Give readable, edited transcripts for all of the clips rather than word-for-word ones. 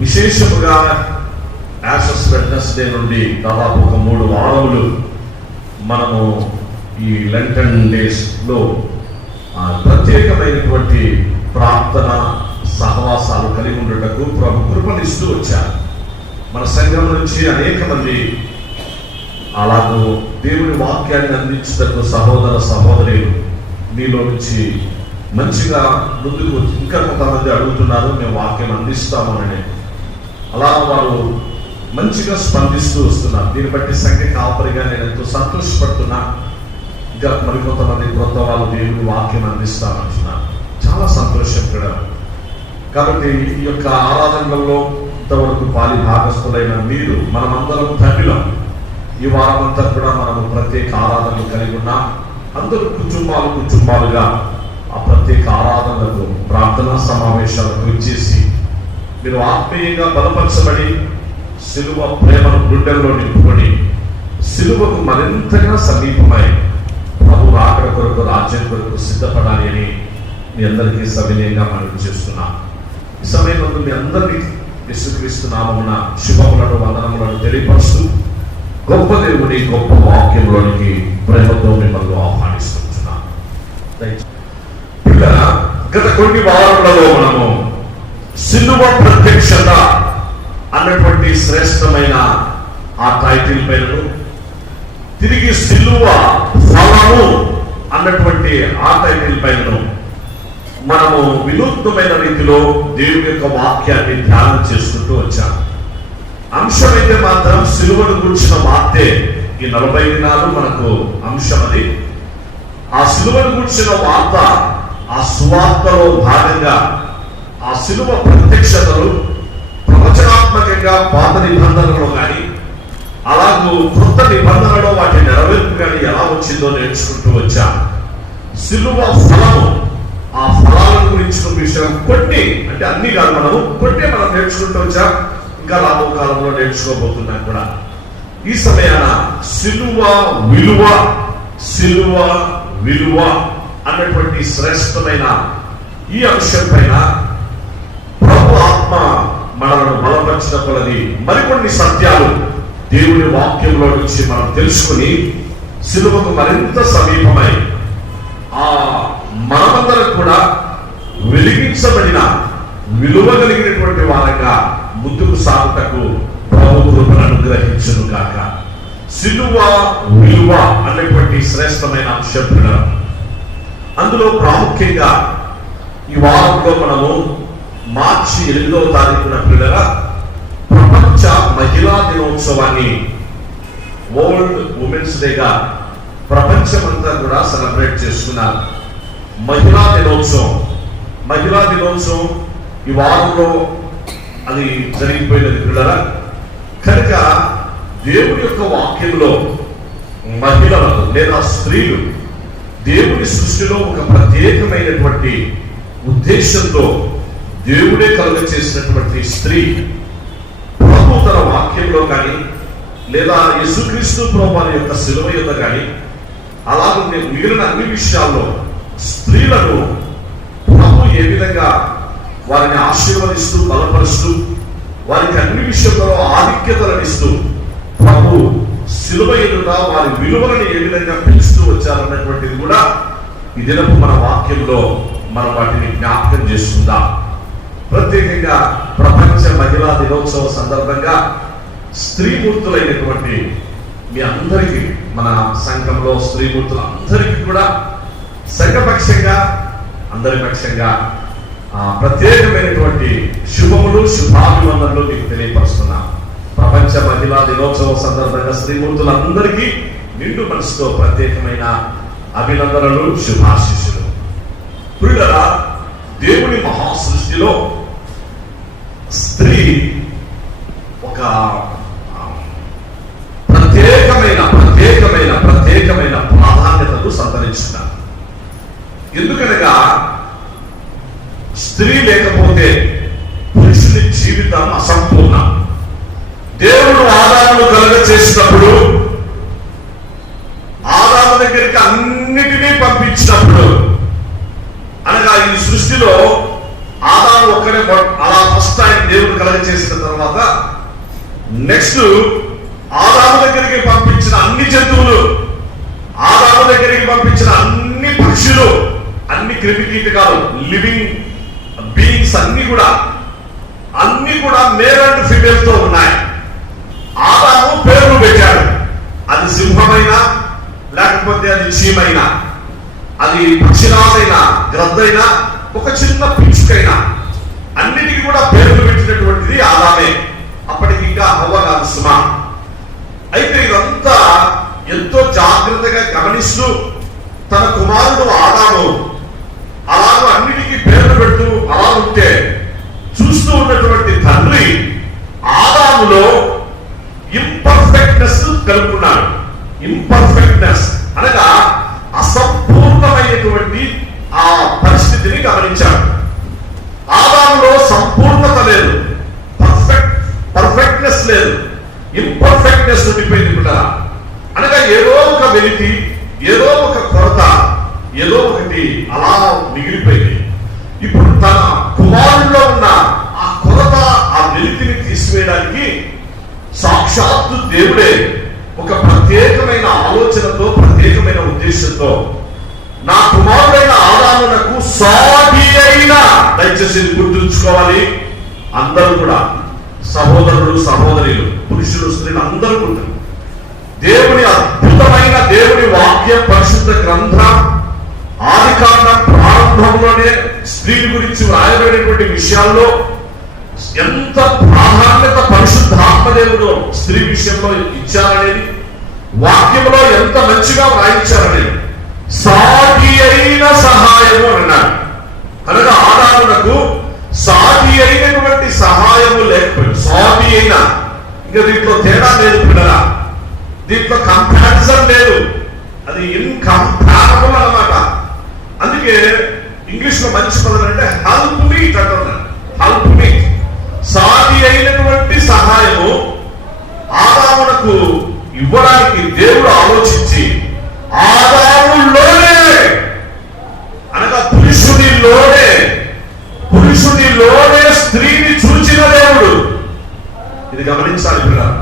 విశేషముగా Ashes Wednesday నుండి దాదాపు ఒక 3 వారములు మనము ఈ లెంటన్ డేస్లో ప్రత్యేకమైనటువంటి ప్రార్థన సహవాసాలు కలిగి ఉండటకు ప్రభు కృపనిస్తూ వచ్చారు. మన సంఘం నుంచి అనేక మంది అలాగూ దేవుని వాక్యాన్ని అందించటకు సహోదర సహోదరులు మీలో నుంచి మంచిగా ముందుకు వచ్చి ఇంకా కొంతమంది అడుగుతున్నారు, మేము వాక్యం అందిస్తామని. అలా వారు మంచిగా స్పందిస్తూ వస్తున్నారు. దీన్ని బట్టి సంఖ్య కాపరిగా నేను ఎంతో సంతోషపడుతున్నా. ఇంకా మరికొంతమంది కొత్త వాళ్ళు దేవుని వాక్యం అందిస్తామంటున్నారు. చాలా సంతోషం కూడా. కాబట్టి ఈ యొక్క ఆరాధనలలో ఇంతవరకు పాలి భాగస్థులైన మీరు మనమందరం తండ్రిలం. ఈ వారమంతా కూడా మనము ప్రత్యేక ఆరాధనలు కలిగి ఉన్నాం. అందరూ కుటుంబాలుగా ఆ ప్రత్యేక ఆరాధనలకు ప్రార్థనా సమావేశాలకు వచ్చేసి మీరు ఆత్మీయంగా బలపరచబడి సిలువ ప్రేమను గుండెల్లో నింపుకొని సిలువకు మరింతగా సమీపమై ప్రభు రాకడ కొరకు రాజ్యం కొరకు సిద్ధపడాలి అని మీ అందరికీ సవినయంగా మనవి చేస్తున్నాం. ఈ సమయంలో మీ అందరినీ యేసుక్రీస్తు నామమున శుభములను వందనములను తెలియపరుస్తూ గొప్ప దేవుని గొప్ప వాక్యంలోనికి ప్రేమతో మిమ్మల్ని ఆహ్వానిస్తున్నాం. గత కొన్ని వారములలో మనము సిలువ ప్రత్యక్షత అన్నటువంటి శ్రేష్టమైన ఆ టైటిల్ పైనను, తిరిగి సిలువ ఫలము అన్నటువంటి ఆ టైటిల్ పైనను మనము వినూత్నమైన రీతిలో దేవుని యొక్క వాక్యాన్ని ధ్యానం చేసుకుంటూ వచ్చాము. అంశమైతే మాత్రం సిలువను గురించిన వార్తే ఈ 40 దినాలు మనకు అంశం. అది ఆ సిలువను గురించిన వార్త, ఆ సువార్తలో భాగంగా ఆ సిలువ ప్రత్యక్షతలు ప్రవచనాత్మకంగా పాత నిబంధనలో కానీ అలాగూ కొత్త నిబంధనలో వాటి నెరవేర్పు కానీ ఎలా వచ్చిందో నేర్చుకుంటూ వచ్చాం. సిలువ ఫలము, ఆ ఫలాల గురించిన విషయం కొన్ని, అంటే అన్ని కాదు, మనం నేర్చుకుంటూ వచ్చాం. ఇంకా రాబో కాలంలో నేర్చుకోబోతున్నాం కూడా. ఈ సమయాన సిలువ విలువ అన్నటువంటి శ్రేష్టమైన ఈ అంశం పైన ప్రభు ఆత్మ మనలను బలపరిచిన కొలది మరికొన్ని సత్యాలు దేవుని వాక్యంలో నుంచి మనం తెలుసుకుని సిలువకు మరింత సమీపమై ఆ మనమందరం కూడా వెలిగించబడిన విలువ కలిగినటువంటి వారంగా ముందుకు సాగుటకు ప్రభు కృపను అనుగ్రహించును గాక. సిలువ విలువ అనేటువంటి శ్రేష్టమైన అంశం. అందులో ప్రాముఖ్యంగా ఈ వారంలో మనము మార్చి 8వ తారీఖున ప్రపంచ మహిళా దినోత్సవాన్ని వరల్డ్ ఉమెన్స్ డేగా ప్రపంచమంతా కూడా సెలబ్రేట్ చేసుకున్నారు. మహిళా దినోత్సవం ఈ వారంలో అది జరిగిపోయినది పిల్లరా. కనుక దేవుని యొక్క వాక్యంలో మహిళలకు లేదా స్త్రీలు దేవుని సృష్టిలో ఒక ప్రత్యేకమైనటువంటి ఉద్దేశంతో దేవుడే కలుగ చేసినటువంటి స్త్రీ ప్రభు తన వాక్యంలో కానీ లేదా యేసుక్రీస్తు ప్రభువారి యొక్క శిలువ యొక్క కానీ అలాగే మిగిలిన అన్ని విషయాల్లో స్త్రీలను ప్రభు ఏ విధంగా వారిని ఆశీర్వదిస్తూ బలపరుస్తూ వారికి అన్ని విషయంలో ఆధిక్యతలను ఇస్తూ ప్రభు శిలువ ఎదుట వారి విలువలను ఏ విధంగా పెంచుతూ వచ్చారన్నటువంటిది కూడా ఈ దినపు మన వాక్యంలో మనం వాటిని జ్ఞాపకం చేసుకుందాం. ప్రత్యేకంగా ప్రపంచ మహిళా దినోత్సవ సందర్భంగా స్త్రీమూర్తులైనటువంటి మీ అందరికీ, మన సంఘంలో స్త్రీమూర్తులందరికీ కూడా సంఘపక్షంగా అందరి పక్షంగా ప్రత్యేకమైనటువంటి శుభములు శుభాభివందనలు మీకు తెలియపరుస్తున్నా. ప్రపంచ మహిళా దినోత్సవ సందర్భంగా స్త్రీమూర్తులందరికీ నిండు మనసుతో ప్రత్యేకమైన అభినందనలు, శుభాశీస్సులు. ప్రియులారా, దేవుని మహా సృష్టిలో స్త్రీ ఒక ప్రత్యేకమైన ప్రాధాన్యతను సంతరించుకున్నారు. ఎందుకనగా స్త్రీ లేకపోతే పురుషుని జీవితం అసంపూర్ణం. దేవుడు ఆదామును కలుగ చేసినప్పుడు ఆదాము దగ్గరికి అన్నిటినీ పంపించినప్పుడు, అనగా ఈ సృష్టిలో ఆదాము ఒక్కడే అలా ఫస్ట్ ఆయన దేవుడు కలగ చేసిన తర్వాత నెక్స్ట్ ఆదాము దగ్గరికి పంపించిన అన్ని జంతువులు, ఆదాము దగ్గరికి పంపించిన అన్ని పక్షులు, అన్ని క్రిమికీటకాలు, లివింగ్ బీయింగ్స్ అన్ని కూడా మేల్ అండ్ ఫీమేల్ తో ఉన్నాయి. ఆదాము పేర్లు పెట్టాడు. అది సింహమైనా, లేకపోతే అది చీమైనా, అది పక్షిరాజైనా, గ్రద్దైనా, ఒక చిన్న పిచ్చుకైనా, అన్నిటికీ కూడా పేర్లు పెట్టినటువంటిది ఆదామే. అప్పటికి ఇంకా హవ్వ కాదు సుమా. అయితే ఇదంతా ఎంతో జాగ్రత్తగా గమనిస్తూ తన కుమారుడు ఆదాము అలాగ అన్నిటికీ పేర్లు పెడుతూ అలా ఉంటే చూస్తూ ఉన్నటువంటి తండ్రి ఆదాములో ఇంపర్ఫెక్ట్నెస్ కలుపుకున్నాడు. ఇంపర్ఫెక్ట్నెస్ అనగా అసంపూర్ణమైనటువంటి ఆ పరిస్థితిని గమనించాడు. ఆదాములో సంపూర్ణత లేదు, పర్ఫెక్ట్నెస్ లేదు, ఇంపర్ఫెక్ట్నెస్ ఉండిపోయింది కూడా. అనగా ఏదో ఒక వెలితి, ఏదో ఒక కొరత, ఏదో ఒకటి అలా మిగిలిపోయింది. ఇప్పుడు తన కుమారుల్లో ఉన్న ఆ కొరత, ఆ వెలితిని తీసివేయడానికి సాక్షాత్తు దేవుడే ఒక ప్రత్యేకమైన ఆలోచనతో, ప్రత్యేకమైన ఉద్దేశంతో నా కుమారుడైన ఆదామునకు సాటి అయిన, దయచేసి గుర్తుంచుకోవాలి, అందరూ కూడా సహోదరులు సహోదరులు, పురుషులు స్త్రీలు అందరూ ఉంటారు. దేవుని అద్భుతమైన దేవుని వాక్య పరిశుద్ధ గ్రంథం ఆదికాండం ప్రారంభంలోనే స్త్రీ గురించి వ్రాయబడినటువంటి విషయాల్లో ఎంత ప్రాధాన్యత పరిశుద్ధాత్మదేవుడు స్త్రీ విషయంలో ఇచ్చారనేది, వాక్యంలో ఎంత మంచిగా వ్రాయించారనేది, సాటి అయిన సహాయము అన్నాడు. అనగా ఆదామునకు సాటి అయినటువంటి సహాయము లేకపోయింది. సాటి అయిన, ఇంకా దీంట్లో తేడా లేదు పిల్లరా, దీంట్లో కంపారిజన్ లేదు, అది ఇన్కంపారబుల్ అన్నమాట. అందుకే ఇంగ్లీష్ లో మంచి పదం అంటే హెల్ప్ మీట్ అంటున్నారు. హెల్ప్ మీట్, సాటి అయినటువంటి సహాయము ఆదామునకు ఇవ్వడానికి దేవుడు ఆలోచించి ఆదాములోనే, అనగా పురుషునిలోనే స్త్రీని చూచిన దేవుడు. ఇది గమనించాలి పిల్లలు.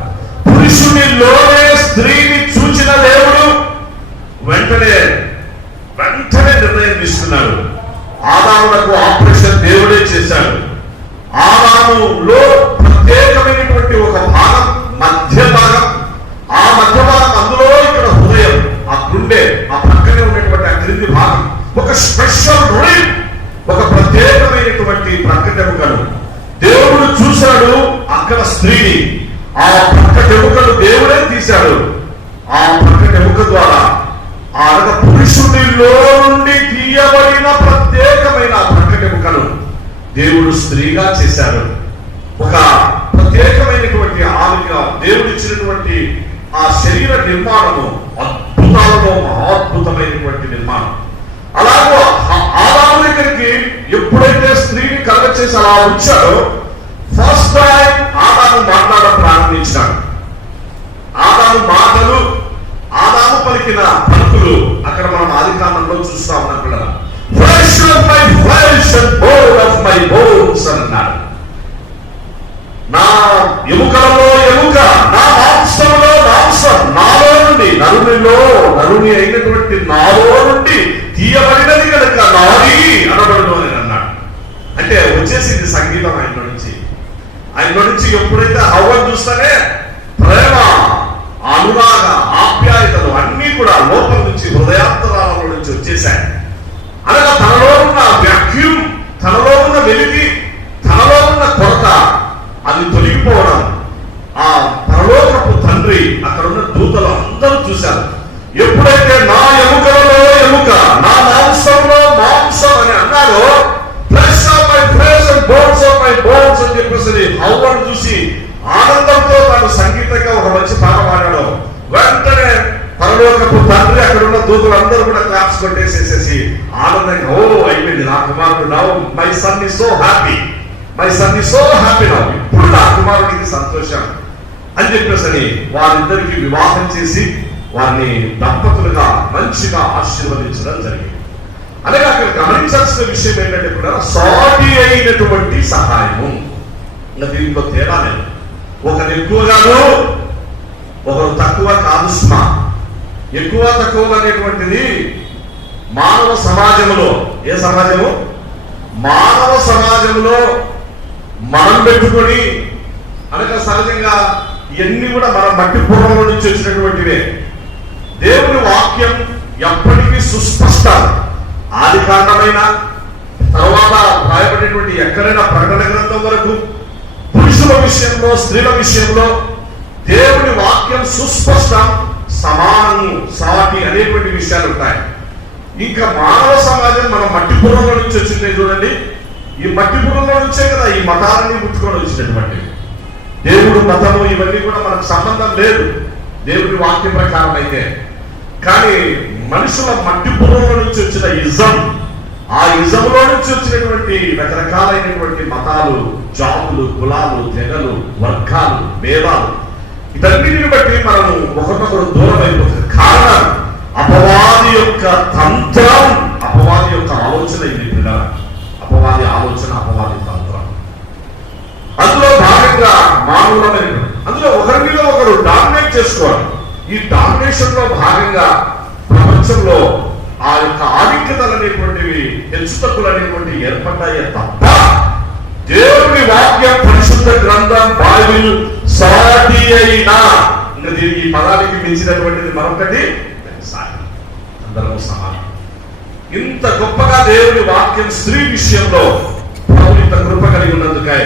పురుషునిలోనే స్త్రీని చూచిన దేవుడు వెంటనే నిర్ణయం తీసుకున్నాడు. ఆదామునకు ఆపరేషన్ దేవుడే చేశాడు. ఆదాములో ప్రత్యేకమైనటువంటి ఒక భాగం, మధ్య భాగం, ఆ మధ్య భాగం, అందులో ఇక్కడ హృదయం, ఆ గుండె, ఆ పక్కనే ఉన్నటువంటి ఆ క్రింది భాగం, ఒక స్పెషల్ రిమ్, ఒక ప్రత్యేకమైనటువంటి ప్రక్కటెముకలు దేవుడు చూశాడు. అక్కడ స్త్రీని, ఆ ప్రక్కటెముకలు దేవుడే తీశాడు. ఆ ప్రక్కటెముక ద్వారా అనగా పురుషుడిలో నుండి తీయబడిన ప్రత్యేకమైన ప్రక్కటెముకను దేవుడు స్త్రీగా చేశాడు. ఒక ప్రత్యేకమైనటువంటి ఆమెగా దేవుడు ఇచ్చినటువంటి ఆ శరీర నిర్మాణము అద్భుతాలలో మహాద్భుతమైనటువంటి నిర్మాణం. అలాగో ఆదాము దగ్గరికి ఎప్పుడైతే స్త్రీని కలగ చేసి అలా ఉంచాడో ఫస్ట్ టైం ఆదాము మాట్లాడడం ప్రారంభించాడు. ఆదాము మాటలు, ఆదాము పలికిన పలుకులు అక్కడ మనం ఆదికాండంలో చూస్తా ఉన్నాం పిల్లలు. Flesh of my flesh and bone of my bones అన్నాడు. నా ఎముకలలో ఎముక, నా మాంసంలో మాంసం, నాలో నుండి, నరుని అయినటువంటి నాలో నుండి తీయబడినది కనుక నాది అనబడును అని అన్నాడు. అంటే వచ్చేసింది సంగీతం ఆయన నుంచి. ఎప్పుడైతే హవ్వను చూస్తానే ప్రేమ, అనురాగ, ఆప్యాయతలు అన్ని కూడా లోపల నుంచి, హృదయాంతరాల నుంచి వచ్చేసాయి. అనగా తనలో ఉన్న వ్యాక్యూమ్, తనలో ఉన్న వెలితి, తనలో ఉన్న కొరత, అది తొలగిపోవడం ఆ పరలోకపు తండ్రి, అక్కడున్న దూతలు అందరూ చూశారు. ఎప్పుడైతే నా ఎముకలలో ఎముక, నా మాంసంలో మాంసం అని అన్నారో, flesh of my flesh and bones of my bones అని చెప్పేసి హవ్వను చూసి ఆనందంతో తాను సంగీతంగా ఒక మంచి పాట పాడాడు. వెంటనే పరలోకపు తండ్రి, అక్కడున్న దూతలందరూ కూడా క్లాప్స్ కొట్టేసేసేసి ఆనందంగా, ఓ అయిపోయింది నా కుమారుడు, now my son is so happy, my son is so happy now, ఇప్పుడు నా కుమారుడికి సంతోషం అని చెప్పేసి వారిద్దరికి వివాహం చేసి వారిని దంపతులుగా మంచిగా ఆశీర్వదించడం జరిగింది. అలాగే అక్కడ గమనించాల్సిన విషయం ఏంటంటే కూడా సాటి అయినటువంటి సహాయము. ఇంకా దీంట్లో తేడా లేదు. ఒకరు ఎక్కువ కాదు, ఒకరు తక్కువ కాదు. సుమా, ఎక్కువ తక్కువ అనేటువంటిది మానవ సమాజంలో, ఏ సమాజము? మానవ సమాజంలో మనం పెట్టుకొని అనగా సహజంగా ఇవన్నీ కూడా మన మట్టి పూర్వంలో నుంచి వచ్చినటువంటివే. దేవుని వాక్యం ఎప్పటికీ సుస్పష్టం. ఆది కారణమైన తర్వాత రాయబడినటువంటి ఎక్కడైనా ప్రకటన గ్రంథం వరకు పురుషుల విషయంలో, స్త్రీల విషయంలో దేవుని వాక్యం సుస్పష్టం, సమానము, సాటి అనేటువంటి విషయాలు ఉంటాయి. ఇంకా మానవ సమాజం మన మట్టి పూర్వంలో నుంచి వచ్చింది చూడండి. ఈ మట్టి పూర్వంలో నుంచే కదా ఈ మతాలన్నీ పుట్టుకొని వచ్చినటువంటి. దేవుడు, మతము ఇవన్నీ కూడా మనకు సంబంధం లేదు దేవుని వాక్యం ప్రకారం అయితే. కానీ మనుషుల మట్టి పూర్వంలో నుంచి వచ్చిన ఇజం, ఆ ఇజంలో నుంచి వచ్చినటువంటి రకరకాలైనటువంటి మతాలు, జాతులు, కులాలు, తెగలు, వర్గాలు, భేదాలు, ఇవన్నిటిని బట్టి మనము ఒకరినొకరు దూరం అయిపోతుంది. కారణం అపవాది యొక్క తంత్రం, అపవాది యొక్క ఆలోచన. ఇది పిల్లల అపవాది ఆలోచన, అపవాది తంత్రం. అందులో భాగంగా మానవులమైన అందులో ఒకరి మీద ఒకరు డామినేట్ చేసుకోవాలి. ఈ డామినేషన్ లో భాగంగా ప్రపంచంలో ఆ యొక్క ఆధిక్యతలు అనేటువంటివి, హెచ్చుతక్కులు అనేటువంటివి ఏర్పడ్డాయే తప్ప దేవుని వాక్యం, పరిశుద్ధ గ్రంథం, బైబిల్ సాటి అయినా ఇంకా దీనికి ఈ పదానికి మించినటువంటిది మరొకటి సాటి. అందరూ సమానం. ఇంత గొప్పగా దేవుని వాక్యం స్త్రీ విషయంలో ప్రభువు ఇంత కృప కలిగి ఉన్నందుకే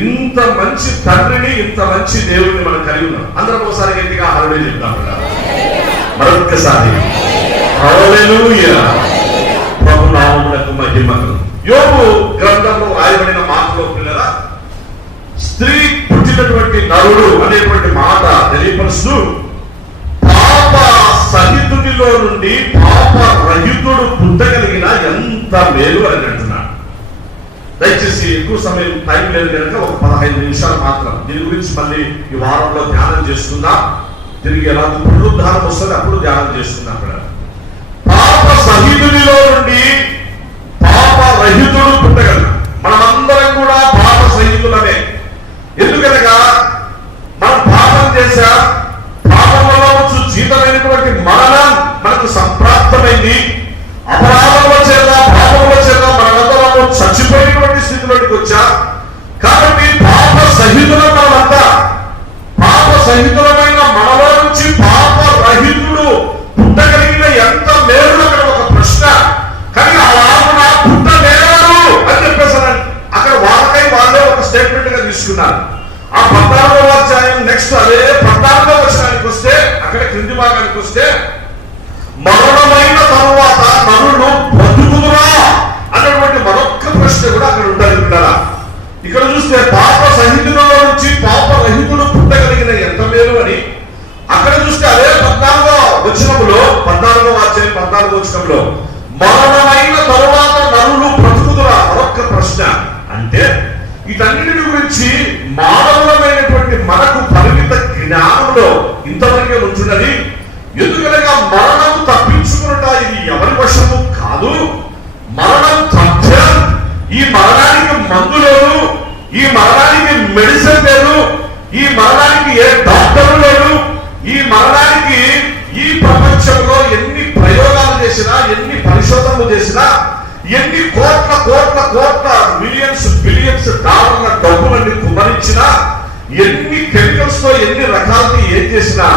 ఇంత మంచి తండ్రిని, ఇంత మంచి దేవుడిని మనం కలిగి ఉన్నాం. అందరం ఒకసారి గట్టిగా హల్లెలూయా చెప్తాం కదా. మరొకసారి హల్లెలూయా. ప్రభు నామమునకు మహిమలు. యోబు గ్రంథంలో రాయబడిన మాటలో పిల్లరా, స్త్రీ పుట్టినటువంటి నరుడు అనేటువంటి మాట తెలియపరుస్తూ పాప సహితుడిలో నుండి పాప రహితుడు పుట్టగలిగిన ఎంత మేలు అని అంటున్నాడు. దయచేసి ఎక్కువ సమయం టైం లేదు కనుక ఒక 15 నిమిషాలు మాత్రం దీని గురించి మళ్ళీ ఈ వారంలో ధ్యానం చేసుకుందాం. తిరిగి ఎలా పునరుద్ధానం వస్తుంది అప్పుడు ధ్యానం చేసుకుందాం. అక్కడ పాప సహితుడిలో నుండి పాప రహితుడు పుట్టగలడు. మనమందరం కూడా పాప సహితులమే. ఎందుకనగా మనం పాపం చేశా, పాపం వల్ల వచ్చు జీతమైనటువంటి మరణం మనకు సంప్రాప్తమైంది. అపరాధముల చేత, పాపముల చేత మనందరూ చచ్చిపోయినటువంటి స్థితిలోకి వచ్చా. కాబట్టి పాప సహితులం మనమంతా. పాప సహితులమైన మనలో నుంచి పాప రహితుడు పుట్టగలిగిన ఎంత మేలు అక్కడ ఒక ప్రశ్న. కానీ అలాగున పుట్టలేరు అని చెప్పేసి అక్కడ వాళ్ళకై వాళ్ళే ఒక స్టేట్మెంట్ గా తీసుకున్నారు. ఆ 14వ అధ్యాయం నెక్స్ట్ అదే 14వ వచనానికి వస్తే, అక్కడ క్రింది భాగానికి వస్తే, మరణమైన తరువాత నరులు బ్రతుకుదురా అన్నటువంటి మరొక్క ప్రశ్న కూడా అక్కడ ఉంటుంది కదా. ఇక్కడ చూస్తే పాప సహితులలో నుంచి పాప రహితుడు పుట్టగలిగిన ఎంత మేలు అని. అక్కడ చూస్తే అదే 14వ వచనంలో, 14వ అధ్యాయం 14వ వచనంలో మరణమైన తరువాత నరులు బ్రతుకుదురా మరొక్క ప్రశ్న. అంటే వీటన్నిటి గురించి మానవులమైనటువంటి మనకు పరిమిత జ్ఞానంలో ఇంతవరకే ఉంచున్నది. ఎందుకనగా మరణం తప్పించుకున్నట ఇది ఎవరి వశము కాదు. మరణం తథ్యం. ఈ మరణానికి మందు లేదు, ఈ మరణానికి మెడిసిన్ లేదు, ఈ మరణానికి ఏ డాక్టరు లేదు. ఈ మరణానికి ఈ ప్రపంచంలో ఎన్ని ప్రయోగాలు చేసినా, ఎన్ని పరిశోధనలు చేసినా, ఎన్ని కోట్ల కోట్ల కోట్ల మిలియన్స్ బిలియన్స్ డాలర్ల డబ్బులన్నీ కుమరించినా, ఎన్ని కెమికల్స్ తో ఎన్ని రకాలకి ఏం చేసినా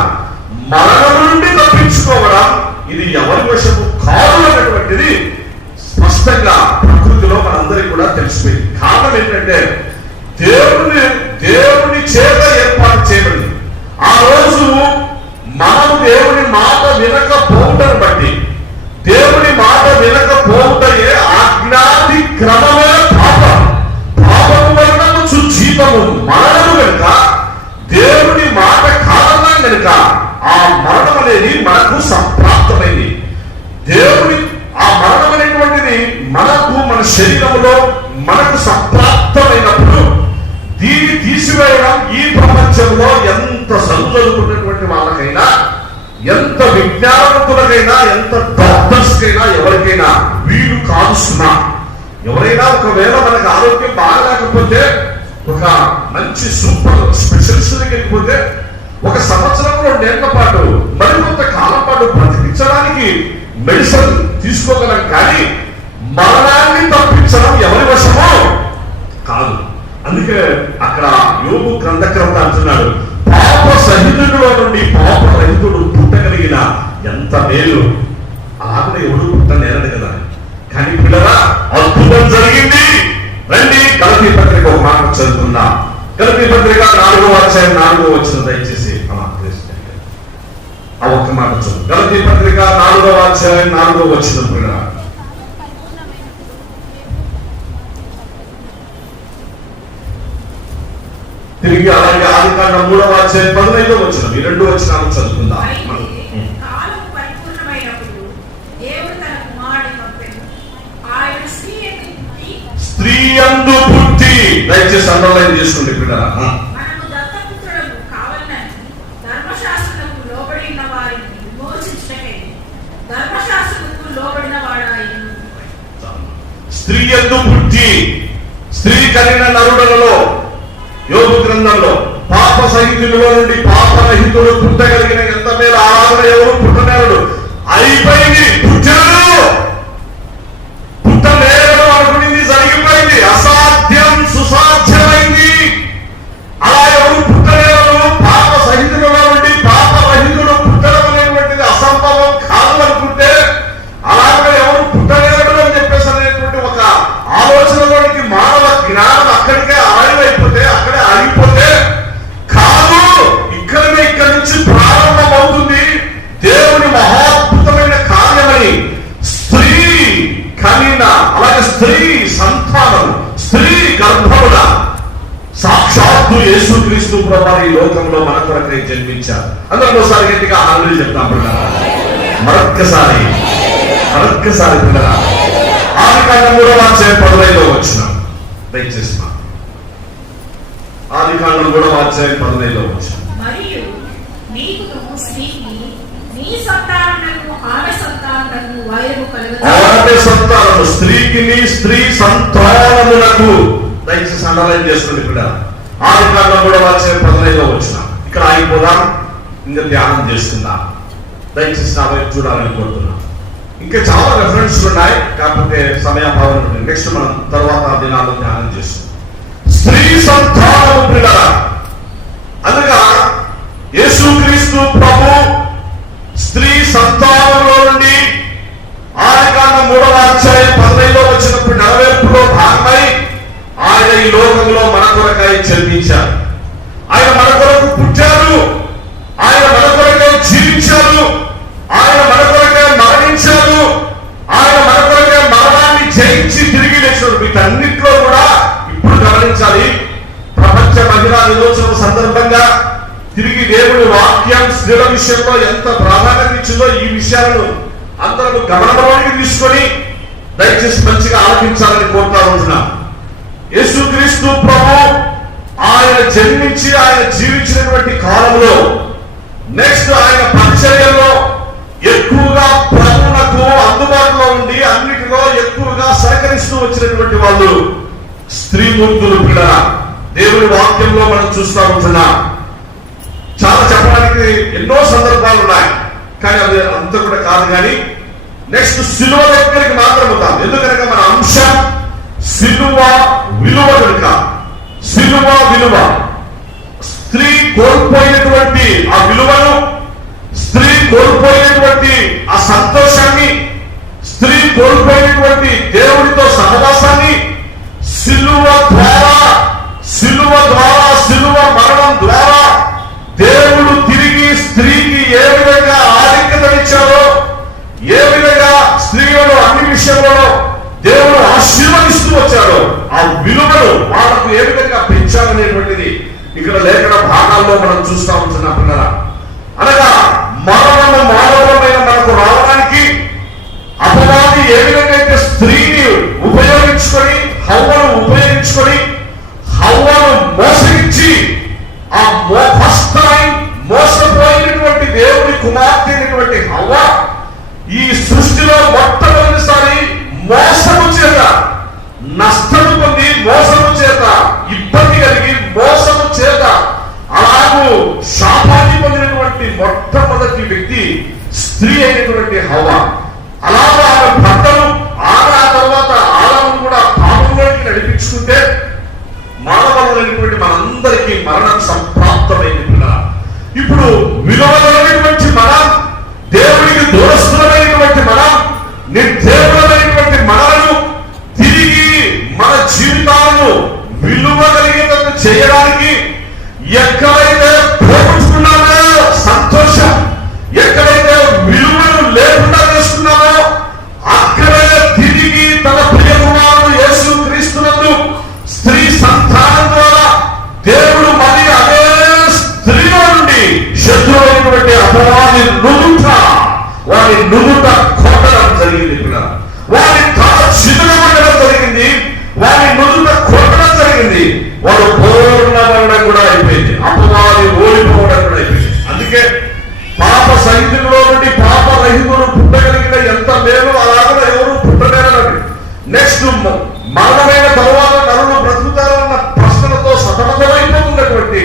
మరణం నుండి తప్పించుకోవడం ఇది ఎవరి వశము కాదు అన్నటువంటిది స్పష్టంగా ప్రకృతిలో మనందరికీ కూడా తెలిసిపోయింది. కారణం ఏంటంటే దేవుని చేత ఏర్పాటు చేయబడింది. ఆ రోజు మనం దేవుని మాట వినకపోవటం బట్టి, దేవుని మాట వినకపోవటయే ఆజ్ఞాది క్రమమే పాపం. పాపము వలన వచ్చు జీతము మరణము కనుక దేవుని మాట కారణం కనుక ఆ మరణం అనేది మనకు సంప్రాప్తమైంది. దేవుని ఆ మరణం అనేటువంటిది మనకు, మన శరీరంలో మనకు సంప్రాప్తమైనప్పుడు దీన్ని తీసివేయడం ఈ ప్రపంచంలో ఎంత చదువుకున్నటువంటి వాళ్ళకైనా, ఎంత విజ్ఞానవంతులకైనా, ఎంత డాక్టర్స్ కైనా, ఎవరికైనా వీలు కాదుస్తున్నా. ఎవరైనా ఒకవేళ మనకు ఆరోగ్యం బాగలేకపోతే ఒక మంచి సూపర్ స్పెషలిస్ట్ దగ్గరికి పోతే 1 సంవత్సరం 2 ఏళ్ల పాటు మరికొంత కాలం పాటు బ్రతికించడానికి మెడిసిన్ తీసుకోగలం, కానీ మరణాన్ని తప్పించడం ఎవరి వశమో కాదు. అందుకే అక్కడ యోబు గ్రంథకర్త అంటున్నాడు, పాప సహితుడిలో నుండి పాప రహితుడు పుట్టగలిగిన ఎంత మేలు. అలాగే ఎవడు పుట్టనేరడు కదా. కానీ పిల్లరా, అద్భుతం జరిగింది. రండి గలతీ పత్రిక ఒక మాట చదువుకుందాం. గలతీ పత్రిక 4వ అధ్యాయం 4వ వచనం దయచేసి ఆ ఒక్క మాట చదువు. గలతీ పత్రిక 4వ అధ్యాయం 4వ వచనం పిల్లరా. తిరిగి అలాగే ఆదికాండం 3వ అధ్యాయం 15వ వచనం, ఈ 2 వచనాలు చదువుకుందాం. స్త్రీ యందు పుట్టి, దయచేసి అండర్లైన్ చేసుకోండి పిల్లరా. స్త్రీ యందు పుట్టి, స్త్రీ కలిగిన నరులలో యోబు గ్రంథంలో పాప సహితులలో నుండి పాప రహితుడు పుట్టగలిగిన ఎంత మేలు. ఆరాధన ఎవరు పుట్టనేరడు. అయిపోయింది, పుట్టాడు. పుట్టనేరడు అనుకునేది జరిగిపోయింది. అసాధ్యం సుసాధ్యమైంది. అలా ఎవరు పుట్టనేరడు. పాప సహితులలో నుండి పాప రహితుడు పుట్టడం అనేటువంటిది అసంభవం కాదు అనుకుంటే, అలాగే ఎవరు పుట్టనేరడు అని చెప్పేసి అనేటువంటి ఒక ఆలోచనలోనికి మానవ జ్ఞానం అక్కడికే ఆగిపోతే, అక్కడే ఆగిపోతే కాదు, ఇక్కడి నుంచి ప్రారంభమవుతుంది దేవుని మహాద్భుతమైన కార్యమని. స్త్రీ కనిన, అలాగే స్త్రీ సంతానం, స్త్రీ గర్భమున సాక్షాత్తు యేసుక్రీస్తు ప్రభువు ఈ లోకంలో మన కొరకై జన్మించారు. అందరికోసారి గట్టిగా హల్లెలూయా చెప్తాం పిల్లరా. మరొక్కసారి పిల్లరా. ఆదికాండం 3వ అధ్యాయం 15వ వచనం దయచేసి. ఆదికాండం 3వ అధ్యాయం 15వ వచనం. మరియు నీకును స్త్రీకి నీ సంతానమునకు ఆమె సంతానమునకు వైరము కలుగును. ఆమె సంతానము, స్త్రీకి నీ స్త్రీ సంతానమునకు, దయచేసి అండర్లైన్ చేసుకోండి ఇక్కడ. ఆదికాండం 3వ అధ్యాయం 15వ వచనం. ఇక్కడ ఆగిపోదాం, ఇంకా ధ్యానం చేసుకుందాం. దయచేసి నా వైపు చూడాలని కోరుతున్నాం. ఇంకా చాలా రెఫరెన్స్లు ఉన్నాయి, కాకపోతే సమయాభావం ఉంటుంది. నెక్స్ట్ మనం తర్వాత దినాల్లో ధ్యానం చేస్తాం. స్త్రీ సంతానము పిల్లరా. అనగా యేసుక్రీస్తు ప్రభు స్త్రీ సంతానంలో నుండి ఆదికాండం 3వ అధ్యాయం 15వ వచనప్పుడు నెరవేర్పులో భాగమై ఆయన ఈ లోకంలో మన కొరకై జన్మించారు. ఆయన మన కొరకు పుట్టారు. ఆయన మన కొరకై జీవించారు. ఆయన మన కొరకై మరణించారు. ఆయన మన కొరకై మరణాన్ని జయించి తిరిగి లేచాడు. వీటన్నిటిలో కూడా ఇప్పుడు గమనించాలి, ప్రపంచ మహిళా దినోత్సవం సందర్భంగా తిరిగి దేవుడి వాక్యం స్త్రీల విషయంలో ఎంత ప్రాధాన్యత ఇచ్చిందో ఈ విషయాలను అందరూ గమనంలోకి తీసుకొని దయచేసి మంచిగా ఆలోచించాలని కోరుతా ఉంటున్నా. యేసుక్రీస్తు ప్రభు ఆయన జన్మించి ఆయన జీవించినటువంటి కాలంలో, నెక్స్ట్ ఆయన పరిచర్యలో ఎక్కువగా ప్రభువునకు అందుబాటులో ఉండి అన్నిటిలో ఎక్కువగా సహకరిస్తూ వచ్చినటువంటి వాళ్ళు స్త్రీమూర్తులు పిల్లరా. దేవుని వాక్యంలో మనం చూస్తూ ఉంటున్నాం. చాలా చెప్పడానికి ఎన్నో సందర్భాలు ఉన్నాయి, కానీ అది అంత కూడా కాదు. కానీ నెక్స్ట్ సిలువ దగ్గరికి మాత్రం అవుతాం. ఎందుకనగా మన అంశం సిలువ విలువ కనుక. సిలువ విలువ, స్త్రీ కోల్పోయినటువంటి ఆ విలువను, స్త్రీ కోల్పోయినటువంటి ఆ సంతోషాన్ని, స్త్రీ కోల్పోయినటువంటి దేవుడితో సహవాసాన్ని సిలువ ద్వారా, సిలువ మరణం ద్వారా దేవుడు తిరిగి స్త్రీకి ఏ విధంగా ఆధిక్యతనిచ్చారో, ఏ విధంగా స్త్రీలను అన్ని విషయంలో దేవుడు ఆశీర్వదిస్తూ వచ్చాడో, ఆ విలువను వాళ్ళకు ఏ విధంగా పెంచాలనేటువంటిది ఇక్కడ లేఖన భాగాల్లో మనం చూస్తూ ఉంటున్నాం పిల్లరా. అనగా మరణము మానవమైన మనకు రావడానికి అపవాది ఏ విధంగా అయితే స్త్రీని ఉపయోగించుకొని, హవ్వను ఉపయోగించుకొని, హవ్వను మోసగించి ఆ ఫస్ట్ టైం మోసపోయినటువంటి దేవుడి కుమార్తె అయినటువంటి హవ్వ ఈ సృష్టిలో మొట్టమొదటిసారి మోసము చేత నష్టము పొంది, మోసము చేత ఇబ్బంది కలిగి స్త్రీ అయినటువంటి హవ్వ. అలాగే ఆమె భర్తను ఆ తర్వాత ఆదామును కూడా పాపంలోకి నడిపించుకుంటే మానవులైనటువంటి మనందరికీ మరణం సంప్రాప్తమైంది. ఇప్పుడు విలువలైనటువంటి మనం, దేవుడికి దూరస్తులమైనటువంటి మనం, నిర్దేవులమైనటువంటి మనలను తిరిగి మన జీవితాలను విలువ కలిగేటట్టు చేయడానికి ఎక్కడైతే పోగొట్టుకున్నామో సంతోషం, ఎక్కడైతే విలువను లేకుండా చేసుకున్నామో అక్కడే తిరిగి తన ప్రియ కుమారుడు యేసు క్రీస్తునందు స్త్రీ సంతానం ద్వారా దేవుడు మళ్ళీ అదే స్త్రీలో నుండి శత్రువైనటువంటి అపవాది వారి నుదుట కొట్టడం జరిగింది. వారి తల చిదురబడడం జరిగింది. వారి నుదుట కొట్టడం జరిగింది. వారు పూర్ణమరణం కూడా అయిపోయింది. అపవాది ఓడిపోవడం కూడా అయిపోయింది. అందుకే పాప సహితుల్లో నుండి పాప రహితులు పుట్టగలిగిన ఎంత మేలు అలాగే ఎవరు పుట్టలేరని, నెక్స్ట్ మరణమైన తరువాత నరులు బ్రతుకుతారన్న ప్రశ్నలతో సతమతమైపోతున్నటువంటి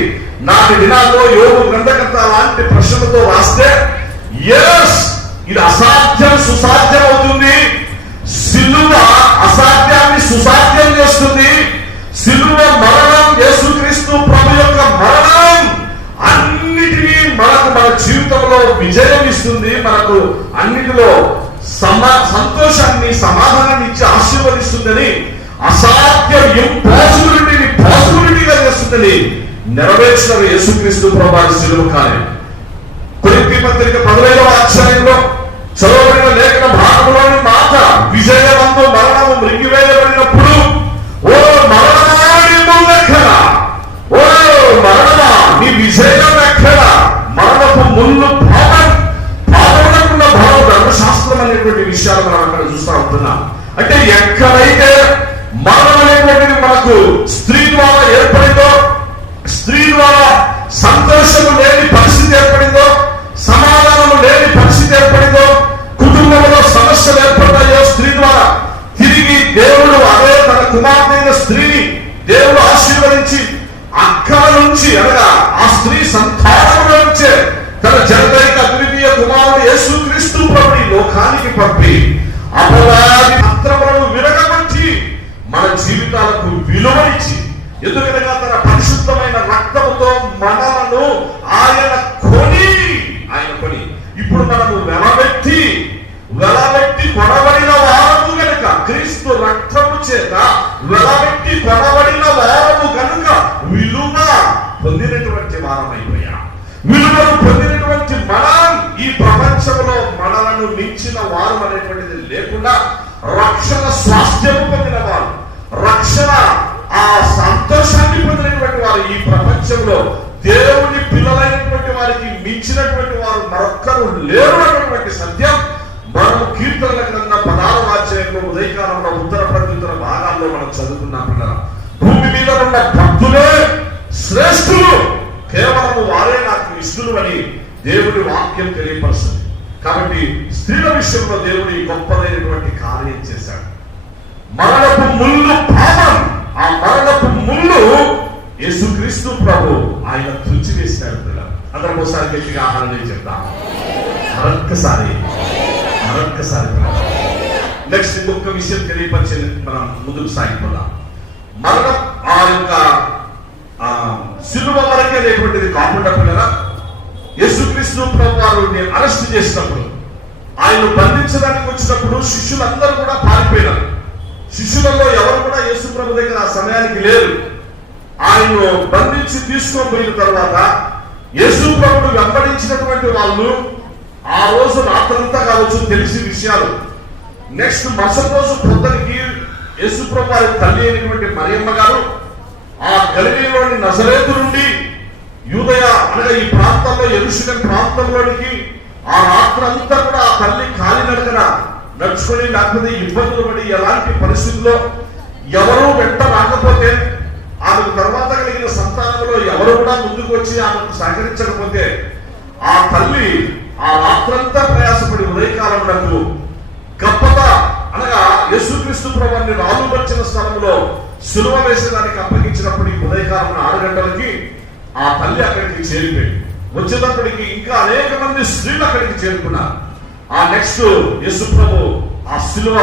నాటి దినాల్లో యోగు గ్రంథకర్త అలాంటి ప్రశ్నలతో రాస్తే ఎస్ ఇది అసాధ్యం సుసాధ్యం అవుతుంది. సిలువ అసాధ్యాన్ని సుసాధ్యం చేస్తుంది. సిలువ మరణం, యేసుక్రీస్తు ప్రభు యొక్క మరణం అన్నిటినీ మనకు మన జీవితంలో విజయం ఇస్తుంది. మనకు అన్నిటిలో సంతోషాన్ని సమాధానాన్ని ఇచ్చి ఆశీర్వదిస్తుందని, అసాధ్యం ఇంపాసిబిలిటీని పాసిబిలిటీగా చేస్తుందని నెరవేర్చిన యేసుక్రీస్తు ప్రభు సిలువ కార్యం. కొరింథీ పత్రిక 15వ అధ్యాయంలో చదవబడిన లేఖన భాగంలోని మాట, విజయవంతు మరణము మృంగివేయబడినప్పుడు ఓ మరణమా నీ ముల్లెక్కల, ఓ మరణమా నీ విజయం ఎక్కడ, మరణపు ముళ్ళు పాపమునకున్న భావం ధర్మశాస్త్రం అనేటువంటి విషయాలు మనం అక్కడ చూస్తూ ఉంటున్నాం. అంటే ఎక్కడైతే మరణం అనేటువంటిది మనకు స్త్రీ ద్వారా ఏర్పడిందో, స్త్రీ ద్వారా సంతోషము లేని పరిస్థితి ఏర్పడిందో, సమాధానము లేని పరిస్థితి ఏర్పడిందో, కుటుంబంలో సమస్యలు ఏర్పడ్డాయో స్త్రీ ద్వారా, తిరిగి దేవుడు అదే తన కుమార్తె అయిన స్త్రీని దేవుడు ఆశీర్వదించి అక్కడ నుంచి అనగా ఆ స్త్రీ సంతానంలో నుంచే తన జనదైక అద్వితీయ కుమారుడు యేసుక్రీస్తు ప్రభుని లోకానికి పంపి అపవాది మంత్రములను విరగబట్టి మన జీవితాలకు విలువనిచ్చి, ఎందుకనగా తన పరిశుద్ధమైన రక్తముతో మనలను ఆయన కొని ఇప్పుడు మనము వెలబెట్టి కొనబడిన వారము గనుక, క్రీస్తు రక్తము చేత వెలబెట్టి కొనబడిన వారము కనుక విలువ పొందినటువంటి వారమైపోయా. విలువను పొందినటువంటి మనం ఈ ప్రపంచంలో మనలను మించిన వారు అనేటువంటిది లేకుండా రక్షణ స్వాస్థ్యము పొందిన వారు, రక్షణ ఆ సంతోషాన్ని పొందినటువంటి వారు ఈ ప్రపంచంలో దేవుని పిల్లలైనటువంటి వారికి మించినటువంటి వారు మరొక్కరు లేరు అన్నటువంటి సత్యం మనము కీర్తనల గ్రంథం 16వ అధ్యాయంలో ఉదయకాలంలో ఉత్తర ప్రత్యుత్తర భాగాల్లో మనం చదువుకున్నాం. భూమి మీద ఉన్న భక్తులే శ్రేష్ఠులు, కేవలం వారే నాకు ఇష్టలు అని దేవుడి వాక్యం తెలియపరుస్తుంది. కాబట్టి స్త్రీల విషయంలో దేవుడి గొప్పదైనటువంటి కార్యం చేశాడు. మరణపు ముళ్ళు పాపం, ఆ మరణపు ముళ్ళు యేసుక్రీస్తు ప్రభు ఆయన తుడిచి వేసినాడు. అందరం ఒకసారి గట్టిగా ఆహారం చెప్తాం. మరొక్కసారి నెక్స్ట్ ఇంకొక విషయం తెలియపరిచే మనం ముందుకు సాగిపోదాం. మరణం ఆ యొక్క సిలువ వరకే లేటువంటిది కాకుండా పిల్లరా, యేసుక్రీస్తు ప్రభు వారిని అరెస్ట్ చేసినప్పుడు, ఆయన బంధించడానికి వచ్చినప్పుడు శిష్యులందరూ కూడా పారిపోయినారు. శిష్యులలో ఎవరు కూడా యేసు ప్రభు దగ్గర ఆ సమయానికి లేరు. ఆయన బంధించి తీసుకొని పోయిన తర్వాత యేసు ప్రభువు వెంబడించినటువంటి వాళ్ళు ఆ రోజు రాత్రంతా కావచ్చు తెలిసి విషయాలు. నెక్స్ట్ మరుసటి రోజు పొద్దునికి యేసు ప్రభు వారి తల్లి అయినటువంటి మరియమ్మ గారు ఆ గలిలీలోని నజరేతు నుండి యూదయ అనగా ఈ ప్రాంతంలో యెరూషలేం ప్రాంతంలోనికి ఆ రాత్రంతా కూడా ఆ తల్లి కాలినడకన నడుచుకొని, లేకపోతే ఇబ్బందులు పడి ఎలాంటి పరిస్థితుల్లో ఎవరూ వెంట రాకపోతే, ఆమెకు తర్వాత కలిగిన సంతానంలో ఎవరు కూడా ముందుకు వచ్చి ఆమెకు సహకరించకపోతే ఆ తల్లి ఆ రాత్రంతా ప్రయాసపడి ఉదయకాలంలో గప్పత అనగా యేసుక్రీస్తు ప్రభువుని రాలుబర్చిన స్థలంలో సిలువ వేసేదానికి అప్పగించినప్పుడు ఉదయకాలం 6 గంటలకి ఆ తల్లి అక్కడికి చేరిపోయింది. వచ్చేటప్పటికి ఇంకా అనేక మంది స్త్రీలు అక్కడికి చేరుకున్నారు. ఆ నెక్స్ట్ యేసు ప్రభు ఆ శిలువ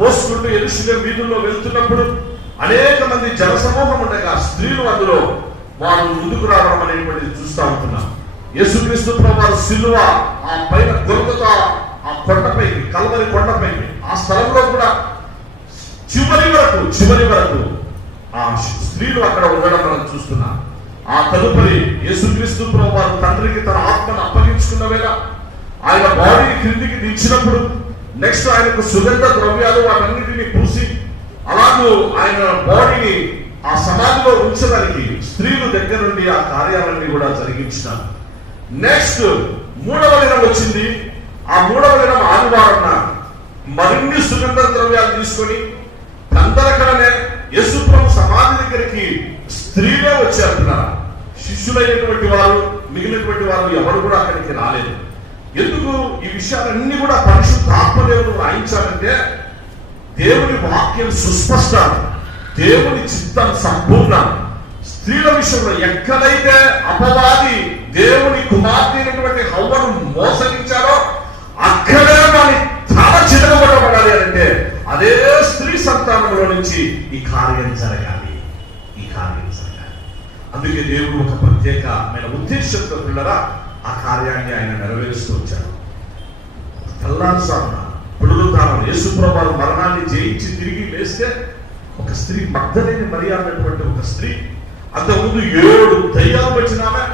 మోసుకుంటూ యెరూషలేము వీధుల్లో వెళ్తున్నప్పుడు అనేక మంది జనసమూహం ఉండగా స్త్రీలు అందులో వారు ముందుకు రావడం అనేటువంటిది చూస్తూ ఉంటున్నాం. యేసుక్రీస్తు ప్రభు శిలువ ఆ పైన గొలుగుతా ఆ కొండపైకి, కల్వరి కొండపైకి, ఆ స్థలంలో కూడా చివరి వరకు ఆ స్త్రీలు అక్కడ ఉండడం మనం చూస్తున్నాం. ఆ తదుపరి యేసుక్రీస్తు ప్రభు వారు తండ్రికి తన ఆత్మను అప్పగించుకున్న వేళ ఆయన బాడీని క్రిందికి దించినప్పుడు నెక్స్ట్ ఆయనకు సుగంధ ద్రవ్యాలు వాటన్నిటిని పూసి అలాగూ ఆయన బాడీని ఆ సమాధిలో ఉంచడానికి స్త్రీలు దగ్గర నుండి ఆ కార్యాలన్నీ కూడా జరిగించినారు. నెక్స్ట్ 3వ దినం వచ్చింది. ఆ 3వ దినం ఆదివారం మరిన్ని సుగంధ ద్రవ్యాలు తీసుకొని అందరికనే యేసు ప్రభు సమాధి దగ్గరికి స్త్రీలే వచ్చారంటున్నారు. శిష్యులైనటువంటి వారు, మిగిలినటువంటి వారు ఎవరు కూడా అక్కడికి రాలేదు. ఎందుకు ఈ విషయాలన్నీ కూడా పరిశుద్ధాత్మదేవుడు రాయించాలంటే దేవుని వాక్యం సుస్పష్టం, దేవుని చిత్తం సంపూర్ణ. స్త్రీల విషయంలో ఎక్కడైతే అపవాది దేవుని కుమార్తె అయినటువంటి హవ్వను మోసగించారో అక్కడే వారి తల చితకబడబడాలి అంటే అదే స్త్రీ సంతానంలో నుంచి ఈ కార్యం జరగాలి. అందుకే దేవుడు ఒక ప్రత్యేకమైన ఉద్దేశంతో పిల్లరా ఆ కార్యాన్ని ఆయన నెరవేరుస్తూ వచ్చారు. తెల్లారుసామున పునరుద్ధానం యేసు ప్రభువు మరణాన్ని జయించి తిరిగి లేస్తే ఒక స్త్రీ, మగ్దలేని మరియా అన్నటువంటి ఒక స్త్రీ, అంతకుముందు 7 దయ్యాలు వచ్చినామె,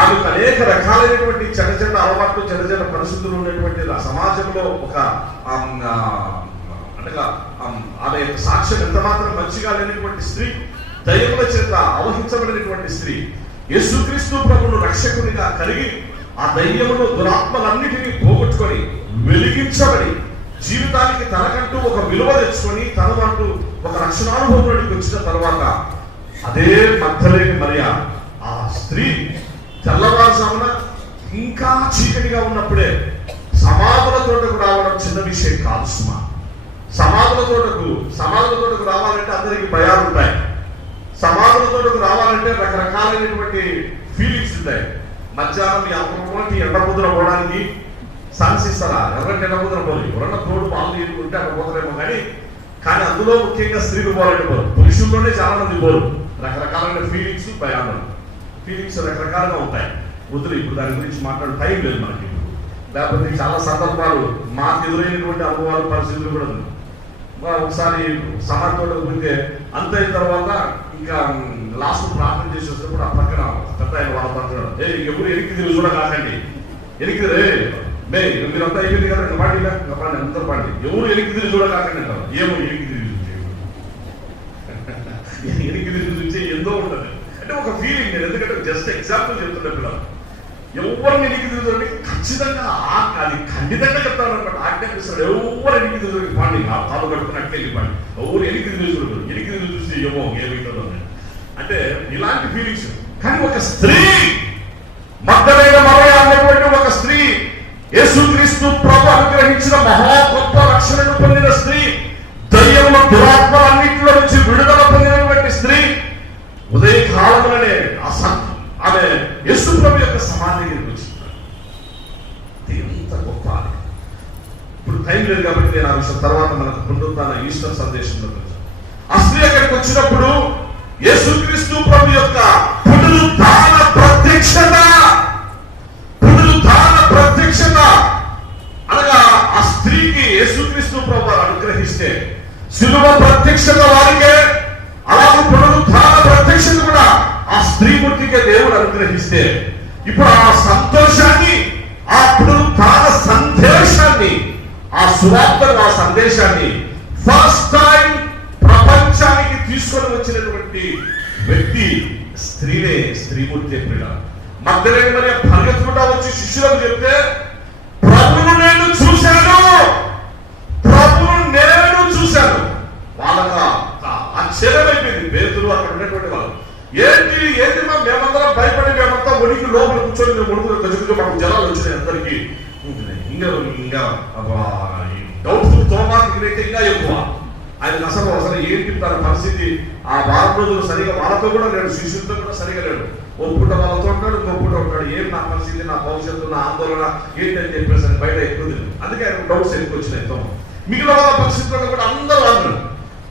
ఆమెకు అనేక రకాలైనటువంటి చిన్న అలవాట్లు, చిన్న పరిస్థితులు ఉన్నటువంటి సమాజంలో ఒక అనగా ఆమె యొక్క సాక్ష్యం ఎంత మాత్రం మంచిగా లేనటువంటి స్త్రీ, దయ్యముల చేత అవహించబడినటువంటి స్త్రీ, యేసుక్రీస్తు ప్రభువును రక్షకునిగా కలిగి ఆ దయ్యమును, దురాత్మలన్నిటినీ పోగొట్టుకొని వెలిగించబడి జీవితానికి తనకంటూ ఒక విలువ తెచ్చుకొని తనకంటూ ఒక రక్షణానుభవంలోకి వచ్చిన తర్వాత అదే మగ్దలేని మరియా ఆ స్త్రీ తెల్లవారుజామున ఇంకా చీకటిగా ఉన్నప్పుడే సమాధుల తోటకు రావడం చిన్న విషయం కాదు సుమా. సమాధుల తోటకు రావాలంటే అందరికి భయాలు ఉంటాయి. సమాధుల తోటకు రావాలంటే రకరకాలైనటువంటి ఫీలింగ్స్ ఉంటాయి. మధ్యాహ్నం ఈ ఎండముద్ర పోవడానికి ఛాన్స్ ఇస్తారా? ఎవరంటే ఎండముద్ర పోలి, ఎవరన్నా తోడు పాలు తీసుకుంటే అక్కడ పోతారేమో కానీ అందులో ముఖ్యంగా స్త్రీలు పోవాలంటే పోరు. పురుషుల్లోనే చాలా మంది పోరు. రకరకాలైన ఫీలింగ్స్, భయాలు, ఫీలింగ్స్ రకరకాలుగా ఉంటాయి. వద్దులు ఇప్పుడు దాని గురించి మాట్లాడే టైం లేదు మనకి. లేకపోతే చాలా సందర్భాలు మాకు ఎదురైనటువంటి అనుభవాలు, పరిస్థితులు కూడా ఉన్నాయి. ఒకసారి సమాధితో పోతే అంత అయిన తర్వాత ఇంకా లాస్ట్ ప్రార్థన చేసి వస్తున్నప్పుడు ఆ పక్కన పెద్ద ఆయన వాళ్ళ పక్కన ఎప్పుడు ఎనికి తిరిగి కూడా కాకండి, ఎనికి మీరంతా అయిపోయింది కదా, ఇంకా పాండి అందరూ పాండి, ఎవరు ఎనికి తిరిగి కూడా కాకండి అంటారు. ఏమో ఎనికి తిరిగి చూసే ఎంతో ఉంటుంది అంటే ఒక ఫీలింగ్. నేను ఎందుకంటే జస్ట్ ఎగ్జాంపుల్ చెప్తున్నా పిల్లలు, ఎవరిని ఎనికి తిరుగుతుంది ఖచ్చితంగా అది ఖండితంగా చెప్తాను అనమాట. ఆజ్ఞాపిస్తాడు ఎవరు ఎనికి తిరుగుతుంది పాండి, ఆ కాలు కట్టుకుని అట్లే పాండి, ఎవరు ఎనికి తిరిగి చూస్తే ఏమవుతుందో అంటే ఇలాంటి ఫీలింగ్స్. కానీ ఒక స్త్రీ, మగ్దలేని మరియా అనేటువంటి ఒక స్త్రీ, యేసుక్రీస్తు ప్రభు అనుగ్రహించిన మహా గొప్ప రక్షణను పొందిన స్త్రీ, దయ్యముల దురాత్మలన్నింటిలో నుంచి విడుదల పొందినటువంటి స్త్రీ, ఉదయకాలంలోనే ఆమె యేసు ప్రభు యొక్క సమాధి దగ్గరికి వచ్చింది. ఎంత గొప్ప! ఇప్పుడు టైం లేదు కాబట్టి నేను ఆ విషయం తర్వాత మనకు పునరుత్థాన ఈస్టర్ సందేశంలో ఆ స్త్రీ అక్కడికి వచ్చినప్పుడు యేసుక్రీస్తు ప్రభు యొక్క పునరుత్థాన ప్రత్యక్షత అనగా ఆ స్త్రీకి యేసుక్రీస్తు ప్రభు అనుగ్రహిస్తే శిలువ ప్రత్యక్షత వారికే, అలాగే పునరుత్థాన ప్రత్యక్షత కూడా ఆ స్త్రీ మూర్తికే దేవుడు అనుగ్రహిస్తే ఇప్పుడు ఆ సంతోషాన్ని, ఆ పునరుత్థాన సందేశాన్ని, ఆ సువార్తను, ఆ సందేశాన్ని ఫస్ట్ టైం ప్రపంచానికి తీసుకొని వచ్చినటువంటి వ్యక్తి స్త్రీనే, స్త్రీమూర్తి ప్రియ. మగ్దలేని మరియా పరిగెత్తుకుంటా వచ్చి శిష్యులకు చెప్తే ప్రభువును నేను చూశాను. వాళ్ళకి ఆశ్చర్యమైపోయింది. పేతురు అక్కడ ఉన్నటువంటి వాళ్ళు, ఏంటి మేమందరం భయపడి మేమంతా ఒడికి లోపల కూర్చొని మేము ఒడుకుని గజుగా మాకు జలాలు వచ్చినాయి అందరికీ. ఇంకా డౌట్ఫుల్ తోమాకి ఇంకా ఎక్కువ. ఆయన అసలు ఏంటి తన పరిస్థితి, ఆ వారం రోజులు సరిగా వాళ్ళతో కూడా లేడు, శిష్యులతో కూడా సరిగా లేడు. ఒప్పుకుంటే వాళ్ళతో ఉంటాడు, గొప్పగా ఉంటాడు. ఏం నా పరిస్థితి, నా భవిష్యత్తు, నా ఆందోళన ఏంటని చెప్పేసి బయట ఎక్కువ తెలియదు. అందుకే ఆయన డౌట్స్ ఎక్కువ వచ్చినాయి. మిగిలిన వాళ్ళ పరిస్థితుల్లో కూడా అందరూ అన్నారు.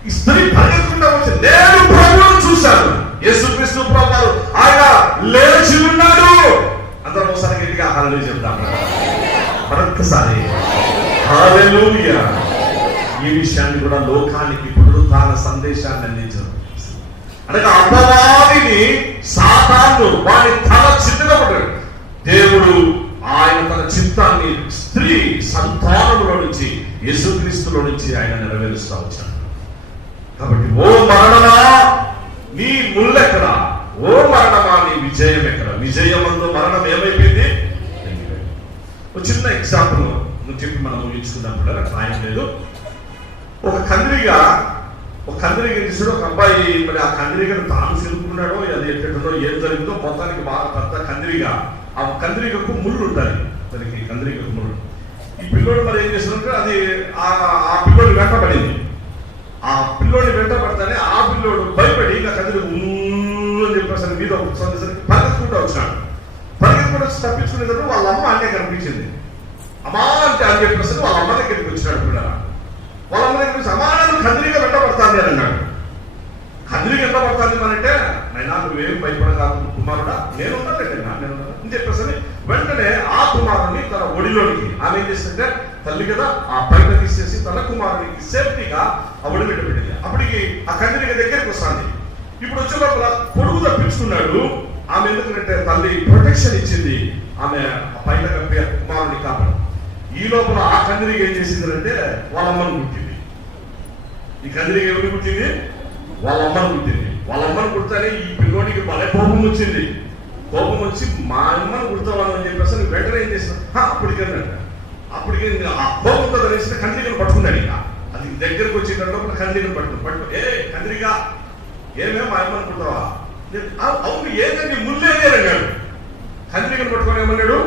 ఈ స్త్రీ పరిగెత్తుకుంటా వచ్చి నేను ప్రభువును చూశాను, యేసుక్రీస్తు ప్రభువు ఆయన లేచి ఉన్నాడు. అందరం ఒకసారి గట్టిగా హల్లెలూయా చెప్తాం. మరొక్కసారి హల్లెలూయా. ఈ విషయాన్ని కూడా లోకానికి పునరుత్థాన సందేశాన్ని అందించారు. అనగా అపవాదిని, సాతాను వాడి తల చిన్నపడ్డాడు. దేవుడు ఆయన తన చిత్తాన్ని స్త్రీ సంతానములో నుంచి, యేసుక్రీస్తులో నుంచి ఆయన నెరవేరుస్తూ వచ్చాడు. కాబట్టి ఓ మరణమా నీ ముల్లెక్కడ, ఓ మరణమా నీ విజయం ఎక్కడ? విజయమందు మరణం ఏమైపోయింది? ఒక చిన్న ఎగ్జాంపుల్ నువ్వు చెప్పి మనం ఊహించుకున్నప్పుడు నాకు రాయం లేదు. ఒక కందిరిగా తీసుడు ఒక అబ్బాయి, మరి ఆ కందిరిగను తాను సిలుకున్నాడో అది ఎట్టుందో ఏం జరిగిందో మొత్తానికి బాగా పెద్ద కందిరిగా, ఆ కందిరిగకు ముళ్ళు ఉంటాయి, దానికి కందిరిగకు ముళ్ళు. ఈ పిల్లోడు మరి ఏం చేస్తుంటే అది ఆ పిల్లోడు వెంటబడింది. ఆ పిల్లోడిని వెంటబడతానే ఆ పిల్లోడు భయపడి ఇంకా కందిరి అని చెప్పేసరికి మీద ఒకసారి పరిగెత్తుకుంటూ వచ్చినాడు. పరిగెత్తుకుంటూ వచ్చి తప్పించుకునేటప్పుడు వాళ్ళ అమ్మ అన్నే కనిపించింది. అమ్మా అంటే అని చెప్పేసి వాళ్ళ అమ్మ దగ్గరికి వచ్చినాడు పిల్లల. వాళ్ళ అమ్మ దగ్గరికి వచ్చి అమ్మా నన్ను కందిరిగా వెంటబడతాను అని అన్నాడు. కందిరిగా ఎంత పడుతుంది అంటే నైనా నువ్వేం భయపడకాదు కుమారుడా, నేను అని చెప్పేసి వెంటనే ఆ కుమారుని తన ఒడిలోనికి ఆమె ఏం చేసిందంటే, తల్లి కదా ఆ బయట తీసేసి తన కుమారునికి సేఫ్టీగా ఆ ఒడి పెట్టింది. అప్పటికి ఆ కందిరిక దగ్గరికి వస్తుంది. ఇప్పుడు వచ్చే లోపల పొడుగు తప్పించుకున్నాడు. ఆమె ఎందుకంటే తల్లి ప్రొటెక్షన్ ఇచ్చింది, ఆమె పైన కప్పే కుమారుని కాపాడు. ఈ లోపల ఆ కందిరిక ఏం చేసిందంటే వాళ్ళ అమ్మను పుట్టింది. ఈ కందిరిక ఎవరిని పుట్టింది? వాళ్ళ అమ్మను పుట్టింది. వాళ్ళ అమ్మను పుడితేనే ఈ పిల్లోడికి భలే కోపం వచ్చింది. కోపం వచ్చి మా అమ్మను పుడతామని చెప్పేసి వెంటనే ఏం చేసిన అప్పటికే ఆ కోపంతో తెలిసిన కందిరికను పట్టుకున్నాడు. ఇక అది దగ్గరకు వచ్చేటప్పుడు కందిరికను పట్టు ఏ కందిరిగా ఏమేమో మా అమ్మను పుడతావా? అవును ఏదే నీ ముళ్ళేదే అన్నాడు. కందిరికను పట్టుకొని ఏమన్నాడు,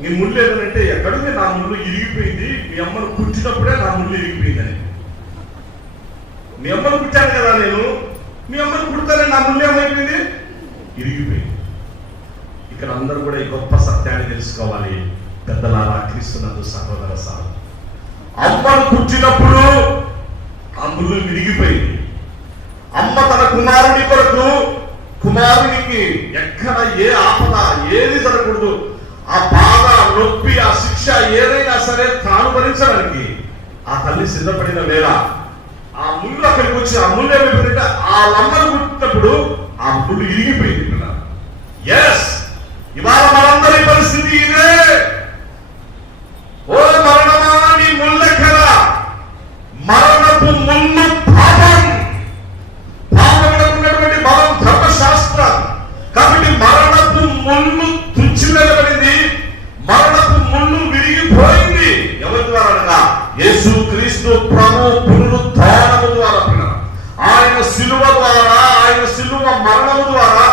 నీ ముళ్ళు ఏదనంటే ఎక్కడుంది? నా ముళ్ళు ఇరిగిపోయింది, మీ అమ్మను పుట్టినప్పుడే నా ముళ్ళు ఇరిగిపోయిందని. మీ అమ్మను పుట్టాను కదా నేను, మీ అమ్మను పుడతానే నా ముళ్ళు ఏమైపోయింది? ఇరిగిపోయింది. ఇక్కడ అందరూ కూడా ఈ గొప్ప సత్యాన్ని తెలుసుకోవాలి. పెద్దలారా, క్రీస్తునందు సహోదర సార్, అమ్మను పుట్టినప్పుడు ఆ ముళ్ళు విరిగిపోయింది. అమ్మ తన కుమారుని కొరకు, కుమారునికి ఎక్కడ ఏ ఆపద ఏది జరగకూడదు, ఆ బాధ, నొప్పి, ఆ శిక్ష ఏదైనా సరే తాను భరించడానికి ఆ తల్లి సిద్ధపడిన వేళ ఆ ముళ్ళు అక్కడికి వచ్చి ఆ ముళ్ళు ఏమైపోయిందంటే ఆ అమ్మను పుట్టినప్పుడు ఆ ముళ్ళు ఇరిగిపోయింది. ఎస్, ఇవాళ మనందరి పరిస్థితి ఇదే. ఓ మరణమా నీ ముళ్ళెక్కడ? మరణపు ముళ్ళు పాపం. పాపంలో ఉన్నటువంటి బలం ధర్మశాస్త్రం. కాబట్టి మరణపు ముళ్ళు తుచ్చి నిలబడింది, మరణపు ముళ్ళు విరిగిపోయింది. ఎవరి ద్వారా అనగా యేసు క్రీస్తు ప్రభు పునరుద్ధానము ద్వారా, ఆయన శిలువ ద్వారా, ఆయన శిలువ మరణము ద్వారా,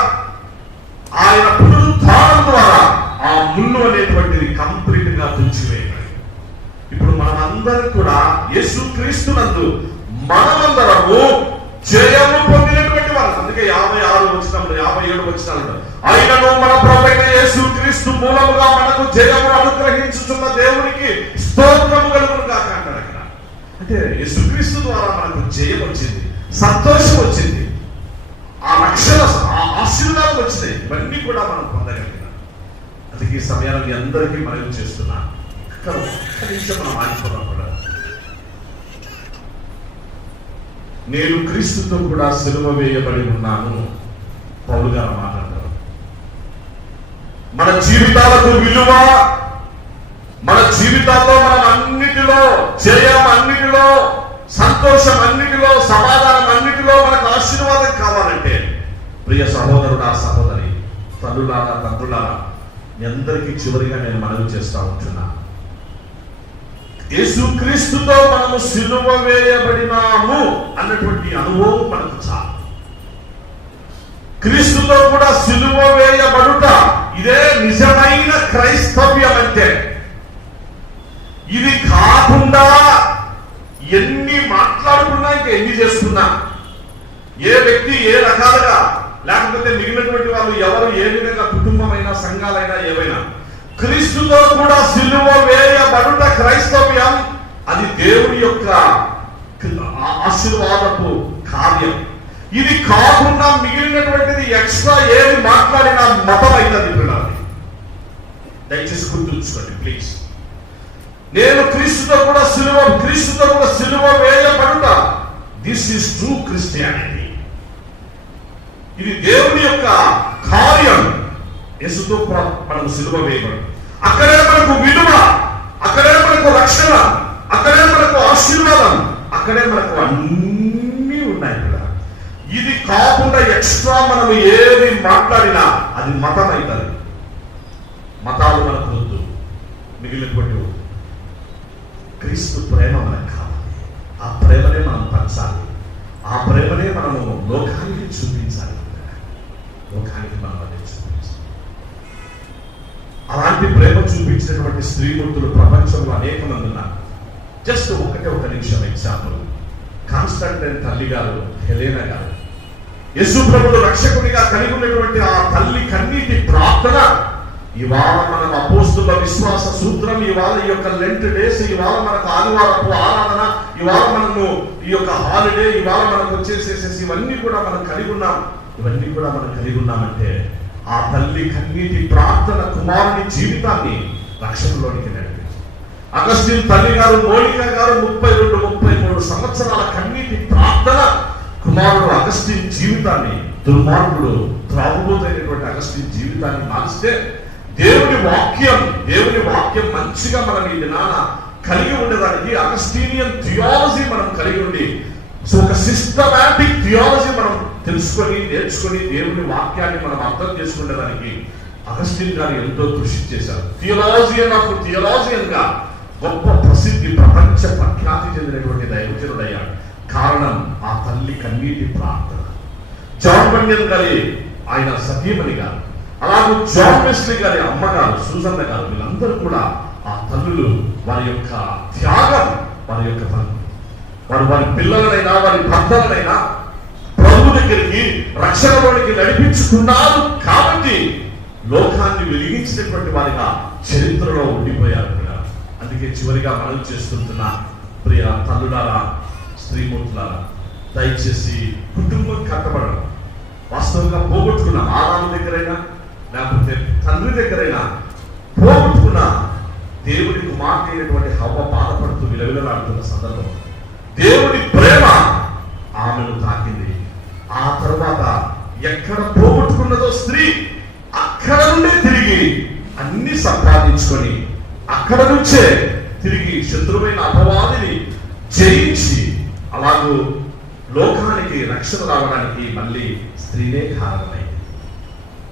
ఆయన పునరుద్ధానం ద్వారా ఆ ముళ్ళు అనేటువంటిది కంప్లీట్ గా తుచ్చివేయాలి. ఇప్పుడు మనమందరం కూడా యేసు క్రీస్తునందు మనమందరము జయము పొందినటువంటి వాళ్ళు. అందుకే 56 వచనంలో 57 వచనాలు, ఆయనను మన ప్రభువైన యేసు క్రీస్తు మూలముగా మనకు జయము అనుగ్రహించుచున్న దేవునికి స్తోత్రము కలుగును గాక అంటారు అక్కడ. అంటే యేసుక్రీస్తు ద్వారా మనకు జయం వచ్చింది, సంతోషం వచ్చింది, ఆ రక్షణ, ఆ ఆశీర్వాదం వచ్చినాయి. ఇవన్నీ కూడా మనం పొందగలిగినాం. అందుకే ఈ సమయాన్ని మీ అందరికీ మనవి చేస్తున్నా. ఒక్క నిమిషం మనం ఆగిపోదాం కూడా. నేను క్రీస్తుతో కూడా సిలువ వేయబడి ఉన్నాను పౌలు గారు మాట్లాడతారు. మన జీవితాలకు విలువ, మన జీవితాల్లో మనం అన్నిటిలో జయం, అన్నిటిలో సంతోషం, అన్నిటిలో సమాధానం, అన్నిటిలో మనకు ఆశీర్వాదం కావాలంటే ప్రియ సహోదరుడా, సహోదరి, తల్లులారా, తండ్రులారా, మీ అందరికీ చివరిగా నేను మనవి చేస్తా ఉంటున్నా, యేసుక్రీస్తుతో మనము సిలువ వేయబడినాము అన్నటువంటి అనుభవం మనకు చాలు. క్రీస్తుతో కూడా సిలువ వేయబడుట, ఇదే నిజమైన క్రైస్తవ్యం. అంటే ఇది కాకుండా ఎన్ని మాట్లాడుకున్నా, ఇంకా ఎన్ని చేస్తున్నా, ఏ వ్యక్తి ఏ రకాలుగా, లేకపోతే మిగిలినటువంటి వాళ్ళు ఎవరు ఏ విధంగా కుటుంబమైనా మతమైనా సంఘాలైనా ఏవైనా క్రీస్తుతో కూడా సిలువ వేయబడుట క్రైస్తవ్యం. అది దేవుని యొక్క ఆశీర్వాదపు కార్యం. ఇది కాకుండా మిగిలినటువంటిది ఎక్స్ట్రా ఏది మాట్లాడినా మతం అయినది పిల్లలు. దయచేసి గుర్తుంచుకోండి ప్లీజ్. నేను క్రీస్తుతో కూడా సిలువ వేయబడుట, దిస్ ఈస్ ట్రూ క్రిస్టియానిటీ. ఇది దేవుని యొక్క కార్యం. యేసుతో మనకు సిలువ వేయబడు, అక్కడే మనకు విలువ, అక్కడే మనకు రక్షణ, అక్కడే మనకు ఆశీర్వాదం, అక్కడే మనకు అన్నీ ఉన్నాయి కదా. ఇది కాకుండా ఎక్స్ట్రా మనం ఏది మాట్లాడినా అది మతం అవుతుంది. మతాలు మనకు వద్దు, మిగిలినటువంటి క్రీస్తు ప్రేమ మనకు కావాలి. ఆ ప్రేమనే మనం పంచాలి, ఆ ప్రేమనే మనము లోకానికి చూపించాలి. లోకానికి మనం అదే చూపించాలి. అలాంటి ప్రేమ చూపించినటువంటి స్త్రీమూర్తులు ప్రపంచంలో అనేక మంది ఉన్నారు. జస్ట్ ఒక నిమిషం ఎగ్జాంపుల్. కాన్స్టంటైన్ తల్లి గారు, హెలెనా గారు, యేసు ప్రభువు రక్షకుడిగా కలిగి ఉన్నటువంటి ఆ తల్లి కన్నీటి ప్రార్థన ఇవాళ మనం అపోస్తుల విశ్వాస సూత్రం, ఇవాళ ఈ యొక్క లెంట్ డేస్, ఇవాళ మనకు ఆదివారపు ఆరాధన, ఇవాళ మనము ఈ యొక్క హాలిడే, ఇవాళ మనకు వచ్చేసేసేసి ఇవన్నీ కూడా మనం కలిగి ఉన్నాం. ఇవన్నీ కూడా మనం కలిగి ఉన్నామంటే ఆ తల్లి కన్నీటి ప్రార్థన కుమారుని జీవితాన్ని రక్షణలోనికి నడిపించింది. అగస్టిన్ తల్లి గారు, మోనికా గారు 32-33 సంవత్సరాల కన్నీటి ప్రార్థన కుమారుడు అగస్టిన్ జీవితాన్ని, దుర్మార్గుడు త్రాగుబోతైనటువంటి అగస్టిన్ జీవితాన్ని మారిస్తే దేవుని వాక్యం మంచిగా మనం ఈ దినాన కలిగి ఉండడానికి అగస్టీనియన్ థియాలజీ మనం కలిగి ఉండి, సో ఒక సిస్టమాటిక్ థియాలజీ మనం తెలుసుకొని నేర్చుకొని దేవుని వాక్యాన్ని మనం అర్థం చేసుకునేదానికి అగస్టిన్ గారు ఎంతో కృషి చేశారు. థియాలజియన్ గా గొప్ప ప్రసిద్ధి, ప్రపంచ ప్రఖ్యాతి చెందినటువంటి దైవజనుడయ్యాడు. కారణం ఆ తల్లి కన్నీటి ప్రార్థన. జాన్ బన్యన్ గారి ఆయన సతీమణి గారు, అలాగే జాన్ వెస్లీ గారి అమ్మగారు సూజన్న గారు, వీళ్ళందరూ కూడా ఆ తల్లులు వారి యొక్క త్యాగం, వారి పిల్లలనైనా వారి భర్తలనైనా ప్రభు దగ్గరికి రక్షణలోనికి నడిపించుకున్నారు. కాబట్టి లోకాన్ని వెలిగించినటువంటి వారిగా చరిత్రలో ఉండిపోయారు. అందుకే చివరిగా మనం చేస్తుంటున్న ప్రియ తల్లులారా, స్త్రీమూర్తులారా, దయచేసి కుటుంబం కట్టబడడం వాస్తవంగా పోగొట్టుకున్న ఆదాము దగ్గరైనా లేకపోతే తండ్రి దగ్గరైనా పోగొట్టుకున్న దేవుడి కుమార్తె అయినటువంటి హవ్వ బాధపడుతూ విలవిలలాడుతున్న సందర్భం దేవుడి ప్రేమ ఆమెను తాకింది. ఆ తర్వాత ఎక్కడ పోగొట్టుకున్నదో స్త్రీ అక్కడ నుండి తిరిగి అన్ని సంపాదించుకొని అక్కడ నుంచే తిరిగి శత్రువైన అపవాదిని జయించి అలాగూ లోకానికి రక్షణ రావడానికి మళ్ళీ స్త్రీనే కారణమైంది.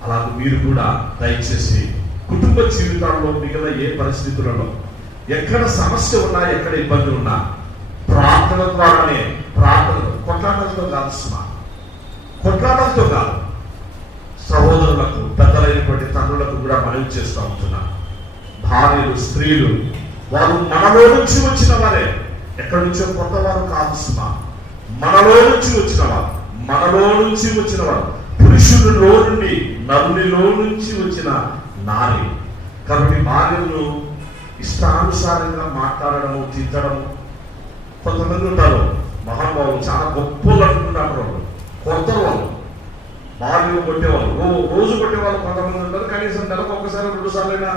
అలాగే మీరు కూడా దయచేసి కుటుంబ జీవితాల్లో మిగిలిన ఏ పరిస్థితులలో ఎక్కడ సమస్య ఉన్నా, ఎక్కడ ఇబ్బంది ఉన్నా ప్రార్థన ద్వారానే, కొట్లాటలతో కాదు, కొట్లాటలతో కాదు, సహోదరులకు పెద్దలైనటువంటి తండ్రులకు కూడా మనవి చేస్తూ ఉంటున్నాను. భార్యలు, స్త్రీలు వారు మనలో నుంచి వచ్చిన వారే, ఎక్కడి నుంచో కొత్త వారు కాదు సుమా, మనలో నుంచి వచ్చిన వారు, పురుషుడిలో నుండి, నరునిలో నుంచి వచ్చిన నారి. కాబట్టి భార్యలను ఇష్టానుసారంగా మాట్లాడడము, తిట్టడము. కొంతమంది ఉంటారు మహానుభావులు, చాలా గొప్పలు అనుకుంటారు, కొడతారు వాళ్ళు, భార్యలు కొట్టేవాళ్ళు, రోజు కొట్టేవాళ్ళు కొంతమంది ఉంటారు. కనీసం నెలకు ఒక్కసారి 2 సార్లైనా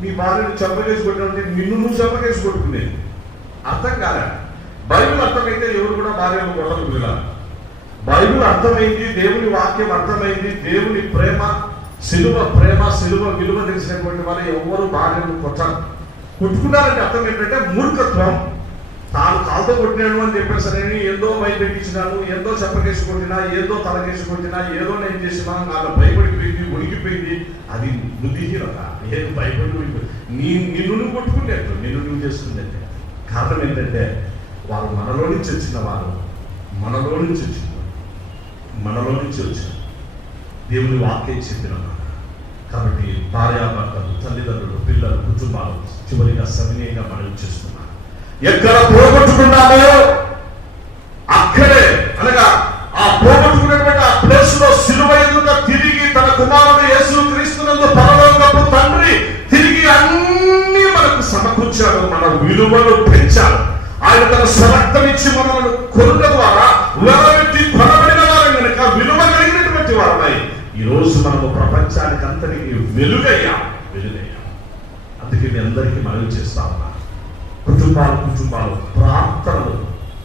మీ భార్యను చెంపకేసి కొట్టినట్టు నిన్ను నువ్వు చెంపకేసి కొట్టుకునేది. అర్థం కాలే. బైబిల్ అర్థమైతే ఎవరు కూడా భార్యను కొట్టరు పిల్లలు. బైబిల్ అర్థమైంది, దేవుని వాక్యం అర్థమైంది, దేవుని ప్రేమ, సిలువ విలువ తెలిసినటువంటి వాళ్ళు ఎవరు భార్యను కొట్టరు. కొట్టుకున్నారంటే అర్థం ఏంటంటే మూర్ఖత్వం. తాను కాలుతో కొట్టినాను అని చెప్పేసరి ఏదో భయపెట్టించినాను, ఏదో చెప్పకేసి కొట్టినా, ఏదో తలకేసి కొట్టినా, ఏదో నేను చేసినా నాకు భయపడిపోయింది, ఉనికిపోయింది. అది బుద్ధిహీనత. ఏది భయపడి నిన్ను కొట్టుకునేట్టు, నిన్ను నువ్వు చేసుకునేట్టు. కారణం ఏంటంటే వారు మనలో నుంచి వచ్చిన దేవుని వాక్యం చెప్పిన. కాబట్టి భార్యాభర్తలు, తల్లిదండ్రులు, పిల్లలు, కుటుంబాలు చివరిగా సవినయంగా మనం చేస్తున్నాం. ఎక్కడ పోగొట్టుకున్నామో అక్కడే, అనగా ఆ పోగొట్టుకున్నటువంటి ఆ ప్లేస్ లో సిలువ ఎదుట తిరిగి తన కుమారుడు యేసు ఆయన తన స్వరక్తం ఇచ్చి మనల్ని కొనుట ద్వారా వెలబెట్టి కొనబడిన వారం కనుక విలువ కలిగినటువంటి వారమై ఈ రోజు మనము ప్రపంచానికి అంతటికి వెలుగయ్యాం. అందుకే మీ అందరికీ మనవి చేస్తా ఉన్నా, కుటుంబాలు ప్రార్థనలు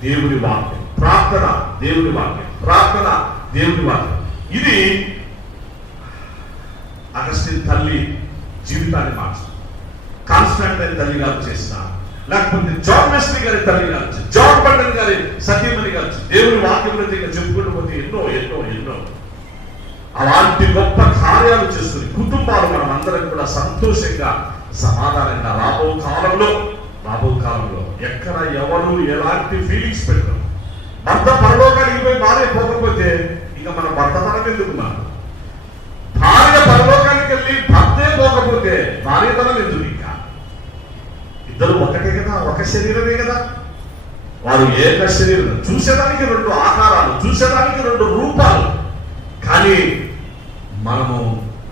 దేవుని వాక్యం, ప్రార్థన దేవుని వాక్యం, ప్రార్థన దేవుని వాక్యం. ఇది అగస్టిన్ తల్లి జీవితాన్ని మార్చింది. కాన్స్టాంటైన్ తల్లి గారు చేసిన, లేకపోతే జాన్ వెస్లీ గారి తల్లి గారు, జాన్ బండన్ గారి సత్యమణి గారు, దేవుని వాక్యం చెప్పుకుంటూ పోతే ఎన్నో ఎన్నో ఎన్నో అలాంటి గొప్ప కార్యాలు చేస్తుంది. కుటుంబాలు మనం అందరం కూడా సంతోషంగా సమాధానంగా రాబో కాలంలో ఎక్కడ ఎవరు ఎలాంటి ఫీలింగ్స్ పెట్టరు. భర్త పరలోకానికి పోయి భార్య పోకపోతే ఇక మన భర్తతనం ఎందుకు? భార్య పరలోకానికి వెళ్ళి భర్తే పోకపోతే భార్యతనం ఎందుకు? ఇంకా ఇద్దరు ఒకటే కదా, ఒక శరీరమే కదా. వారు ఏక శరీరం, చూసేదానికి రెండు ఆకారాలు, చూసేదానికి రెండు రూపాలు. కానీ మనము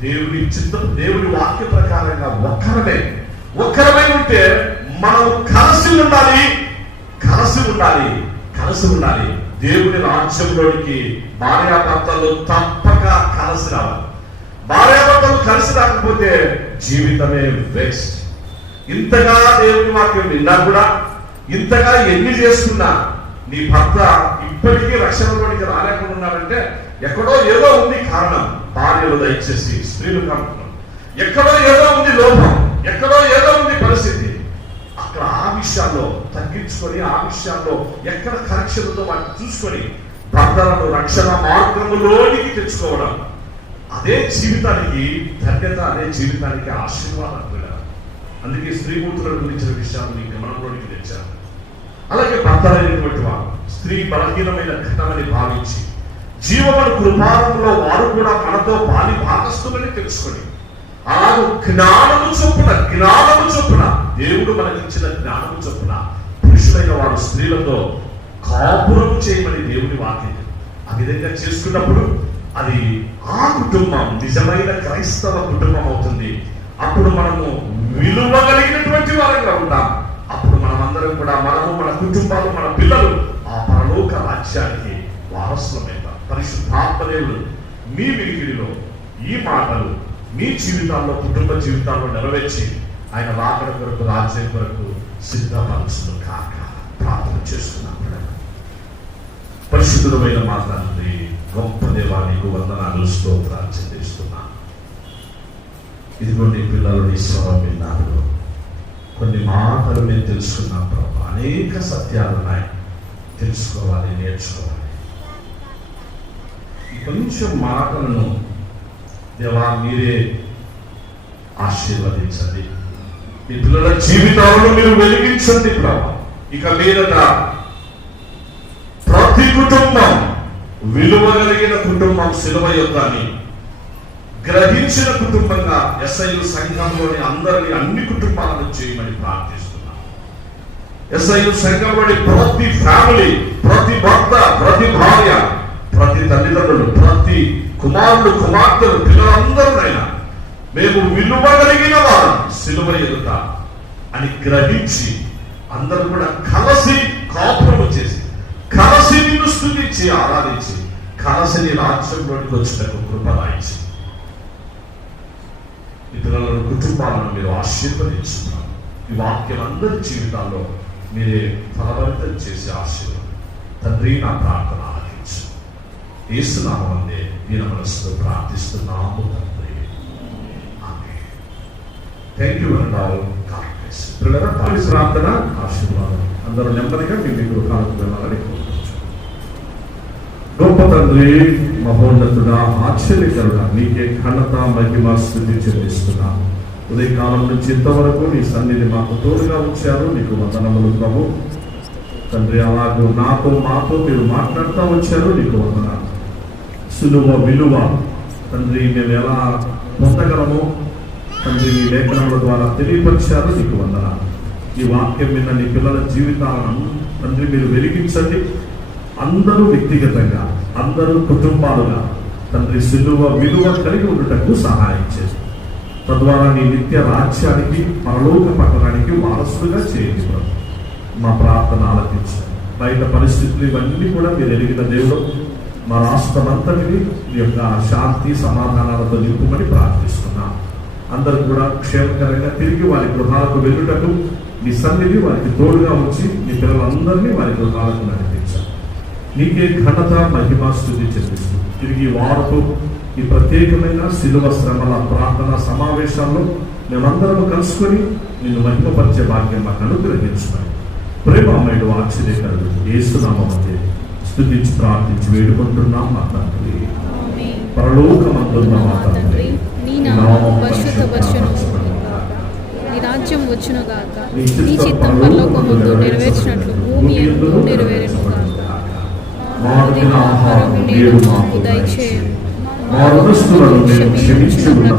దేవుని వాక్య ప్రకారంగా ఒక్కరమై ఉంటే మనము కలిసి ఉండాలి. దేవుని రాజ్యంలోనికి భార్యాభర్తలు తప్పక కలిసి రావాలి. భార్యాభర్తలు కలిసి రాకపోతే జీవితమే వేస్ట్. ఇంతగా దేవుని వాక్యం విన్నా కూడా, ఇంతగా ఎన్ని చేసుకున్నా నీ భర్త ఇప్పటికీ రక్షణలోనికి రాలేకుండా ఉన్నాడంటే ఎక్కడో ఏదో ఉంది కారణం. భార్యలు దయచేసి స్త్రీలు కాకుండా ఎక్కడో ఏదో ఉంది లోపం, ఎక్కడో ఏదో ఉంది పరిస్థితి. అక్కడ ఆ విషయాల్లో తగ్గించుకొని, ఆ విషయాల్లో ఎక్కడ కరెక్షన్తో వాటిని చూసుకొని భర్తలను రక్షణ మార్గంలోనికి తెచ్చుకోవడం, అదే జీవితానికి ధన్యత, అదే జీవితానికి ఆశీర్వాదం కూడా. అందుకే స్త్రీమూర్తులను గురించిన విషయాలు నీ గమనంలోనికి తెచ్చారు. అలాగే భర్తలైనటువంటి వారు స్త్రీ బలహీనమైన ఘటనని భావించి జీవముల కృపారంలో వారు కూడా మనతో భాగస్తులని తెలుసుకొని అలాగే జ్ఞానము చొప్పున దేవుడు మనకిచ్చిన జ్ఞానము చొప్పున పురుషులైన వారు స్త్రీలతో కాపురము చేయమని దేవుని వాక్యం. ఆ విధంగా చేసుకున్నప్పుడు అది ఆ కుటుంబం నిజమైన క్రైస్తవ కుటుంబం అవుతుంది. అప్పుడు మనము విలువ కలిగినటువంటి వారంగా ఉంటాం. అప్పుడు మనమందరం కూడా మన కుటుంబాలు, మన పిల్లలు ఆ పరలోక రాజ్యానికి వారసులమవుతాం. పరిశుద్ధాత్మ దేవుడు మీ వినికిడిలో ఈ మాటలు మీ జీవితాల్లో, కుటుంబ జీవితాల్లో నెరవేర్చి ఆయన రాకడ కొరకు, రాజ్యం కొరకు సిద్ధపరచును కాక ప్రార్థన చేస్తున్నాం. పరిశుద్ధమైన మాట్లాడుతుంది గొప్ప దేవా, నీకు వందనాలు, స్తోత్రాలు చెల్లిస్తున్నా. ఇదిగో నీ పిల్లలు నీ స్వరం విన్నారు, కొన్ని మాటలు నేను తెలుసుకున్నాను ప్రభు. అనేక సత్యాలు ఉన్నాయి, తెలుసుకోవాలి, నేర్చుకోవాలి. కొంచెం మాటలను దేవా మీరే ఆశీర్వదించండి. మీ పిల్లల జీవితాలను మీరు వెలిగించండి ప్రభు. ఇక మీదట ప్రతి కుటుంబం విలువ కలిగిన కుటుంబం, శిలువ యొక్కని గ్రహించిన కుటుంబంగా ఎస్ఐలు సంఘంలోని అందరినీ, అన్ని కుటుంబాలను చేయమని ప్రార్థిస్తున్నాం. ఎస్ఐలు సంఘంలోని ప్రతి ఫ్యామిలీ, ప్రతి భర్త, ప్రతి భార్య, ప్రతి తల్లిదండ్రులు, ప్రతి కుమారుడు, కుమార్తెలు, పిల్లలందరూనైనా మేము విలువ కలిగిన వారు సిలువ ఎదుట అని గ్రహించి అందరూ కూడా కలిసి కాపురము చేసి, కలిసి నిన్ను స్తుతించి ఆరాధించి, కలిసి నీ రాజ్యంలోనికి వచ్చినకు కృపలాయించి ఈ పిల్లలను, కుటుంబాలను మీరు ఆశీర్వదించున్నారు. ఈ వాక్యం అందరి జీవితాల్లో మీరే ఫలవంతం చేసి ఆశీర్వాదం. తండ్రి, నా ప్రార్థన ఆలకించు. యేసునామమునే దీన మనసుతో ప్రార్థిస్తున్నాము తండ్రి, ఆమేన్. Thank you and all. God bless. పిల్లల ప్రార్థన ఆశీర్వాదం. అందరూ నెమ్మదిగా మీ గృహాలకు వెళ్ళాలని కోరుకుంటున్నాను. గొప్ప తండ్రి, మహోన్నతుడా, ఆశ్చర్యకరుడా, నీకే ఘనత, మహిమ, స్తుతి చెల్లిస్తున్నాను. ఉదయకాలం నుంచి ఇంతవరకు నీ సన్నిధి మాకు తోడుగా వచ్చారు, నీకు వందనములు ప్రభు. తండ్రి, అలాగూ మాతో మీరు మాట్లాడుతూ వచ్చారు, నీకు వందనాలు. సులువ విలువ తండ్రి మేము ఎలా పొందగలమో తండ్రి మీ లేఖనముల ద్వారా తెలియపరిచారు, నీకు వందనాలు. ఈ వాక్యం మీద నీ పిల్లల జీవితాలను తండ్రి మీరు వెలిగించండి. అందరూ వ్యక్తిగతంగా, అందరూ కుటుంబాలుగా తండ్రి సిలువ విలువ కలిగి ఉండటకు సహాయం చేసి తద్వారా నీ నిత్య రాజ్యానికి, పరలోక పట్టణానికి వారసులుగా చేయండి. మా ప్రార్థన ఆలకించారు. బయట పరిస్థితులు ఇవన్నీ కూడా మీరు ఎరిగిన దేవుడు మా రాష్ట్రం అంతటిని మీ యొక్క శాంతి సమాధానాలతో నింపుమని ప్రార్థిస్తున్నాం. అందరూ కూడా క్షేమకరంగా తిరిగి వారి గృహాలకు వెళ్ళుటకు మీ సన్నిధి వారికి తోడుగా ఉంచి మీ పిల్లలందరినీ వారి గృహాలకు నడిపించారు. నీకే ఘనత మహిమ స్తుతి చెల్లిస్తూ తిరిగి వాడుతూ ఈ ప్రత్యేకమైన శిలువ శ్రమల ప్రార్థన సమావేశాల్లో మేమందరం కలుసుకొని నిన్ను మహిమపరిచే భాగ్యం మాకు అనుగ్రహించున్నాయి. ప్రేమమయుడు ఆశ్చర్యకరుడు యేసునామములో స్తుతించి ప్రార్థించి వేడుకుంటున్నాం మా తండ్రి. పరలోకమందున్న మా తండ్రి, నీ నామము పరిశుద్ధపరచును గాక, నీ రాజ్యం వచ్చును గాక, నీ చిత్తం పరలోకమందు నెరవేర్చినట్లు భూమి యందు నెరవేరును గాక. మా అనుదిన ఆహారము నేడు మాకు దయచేయము, మా రుణస్థులను మేము క్షమించుచున్న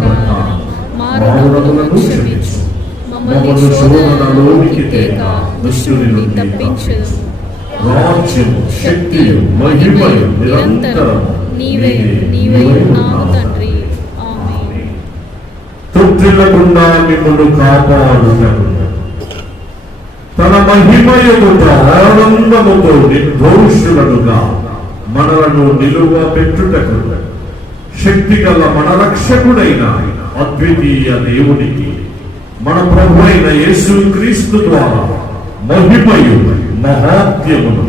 మా రుణములను క్షమించు, మమ్మల్ని శోధనలోనికి తేక దుష్టుని నుండి తప్పించుము. రాజ్యము శక్తియు మహిమయు నిరంతరం నీవే ఉన్నావు తండ్రి. ఆమేన్. తొట్టిల్లకుండా మిమ్మల్ని కాపాడుతాడు. తన మహిమయుట ఆనందముతో నిర్దోషులనుగా మనలను నిలువ పెట్టుటకు శక్తి గల మన రక్షకుడైన అద్వితీయ దేవునికి మన ప్రభు అయిన యేసు క్రీస్తు ద్వారా మహిమయు మహాత్యమును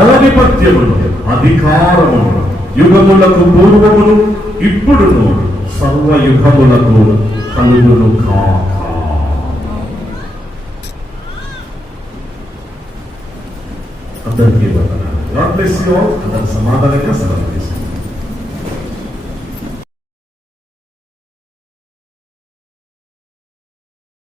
ఆధిపత్యమును అధికారమును యుగములకు పూర్వమును ఇప్పుడును సర్వయుగములకు కలుగును కాక. అందరికీ వందనాలు. God bless you all. అందరూ సమాధానంగా సెలవు తీసుకుంటారు.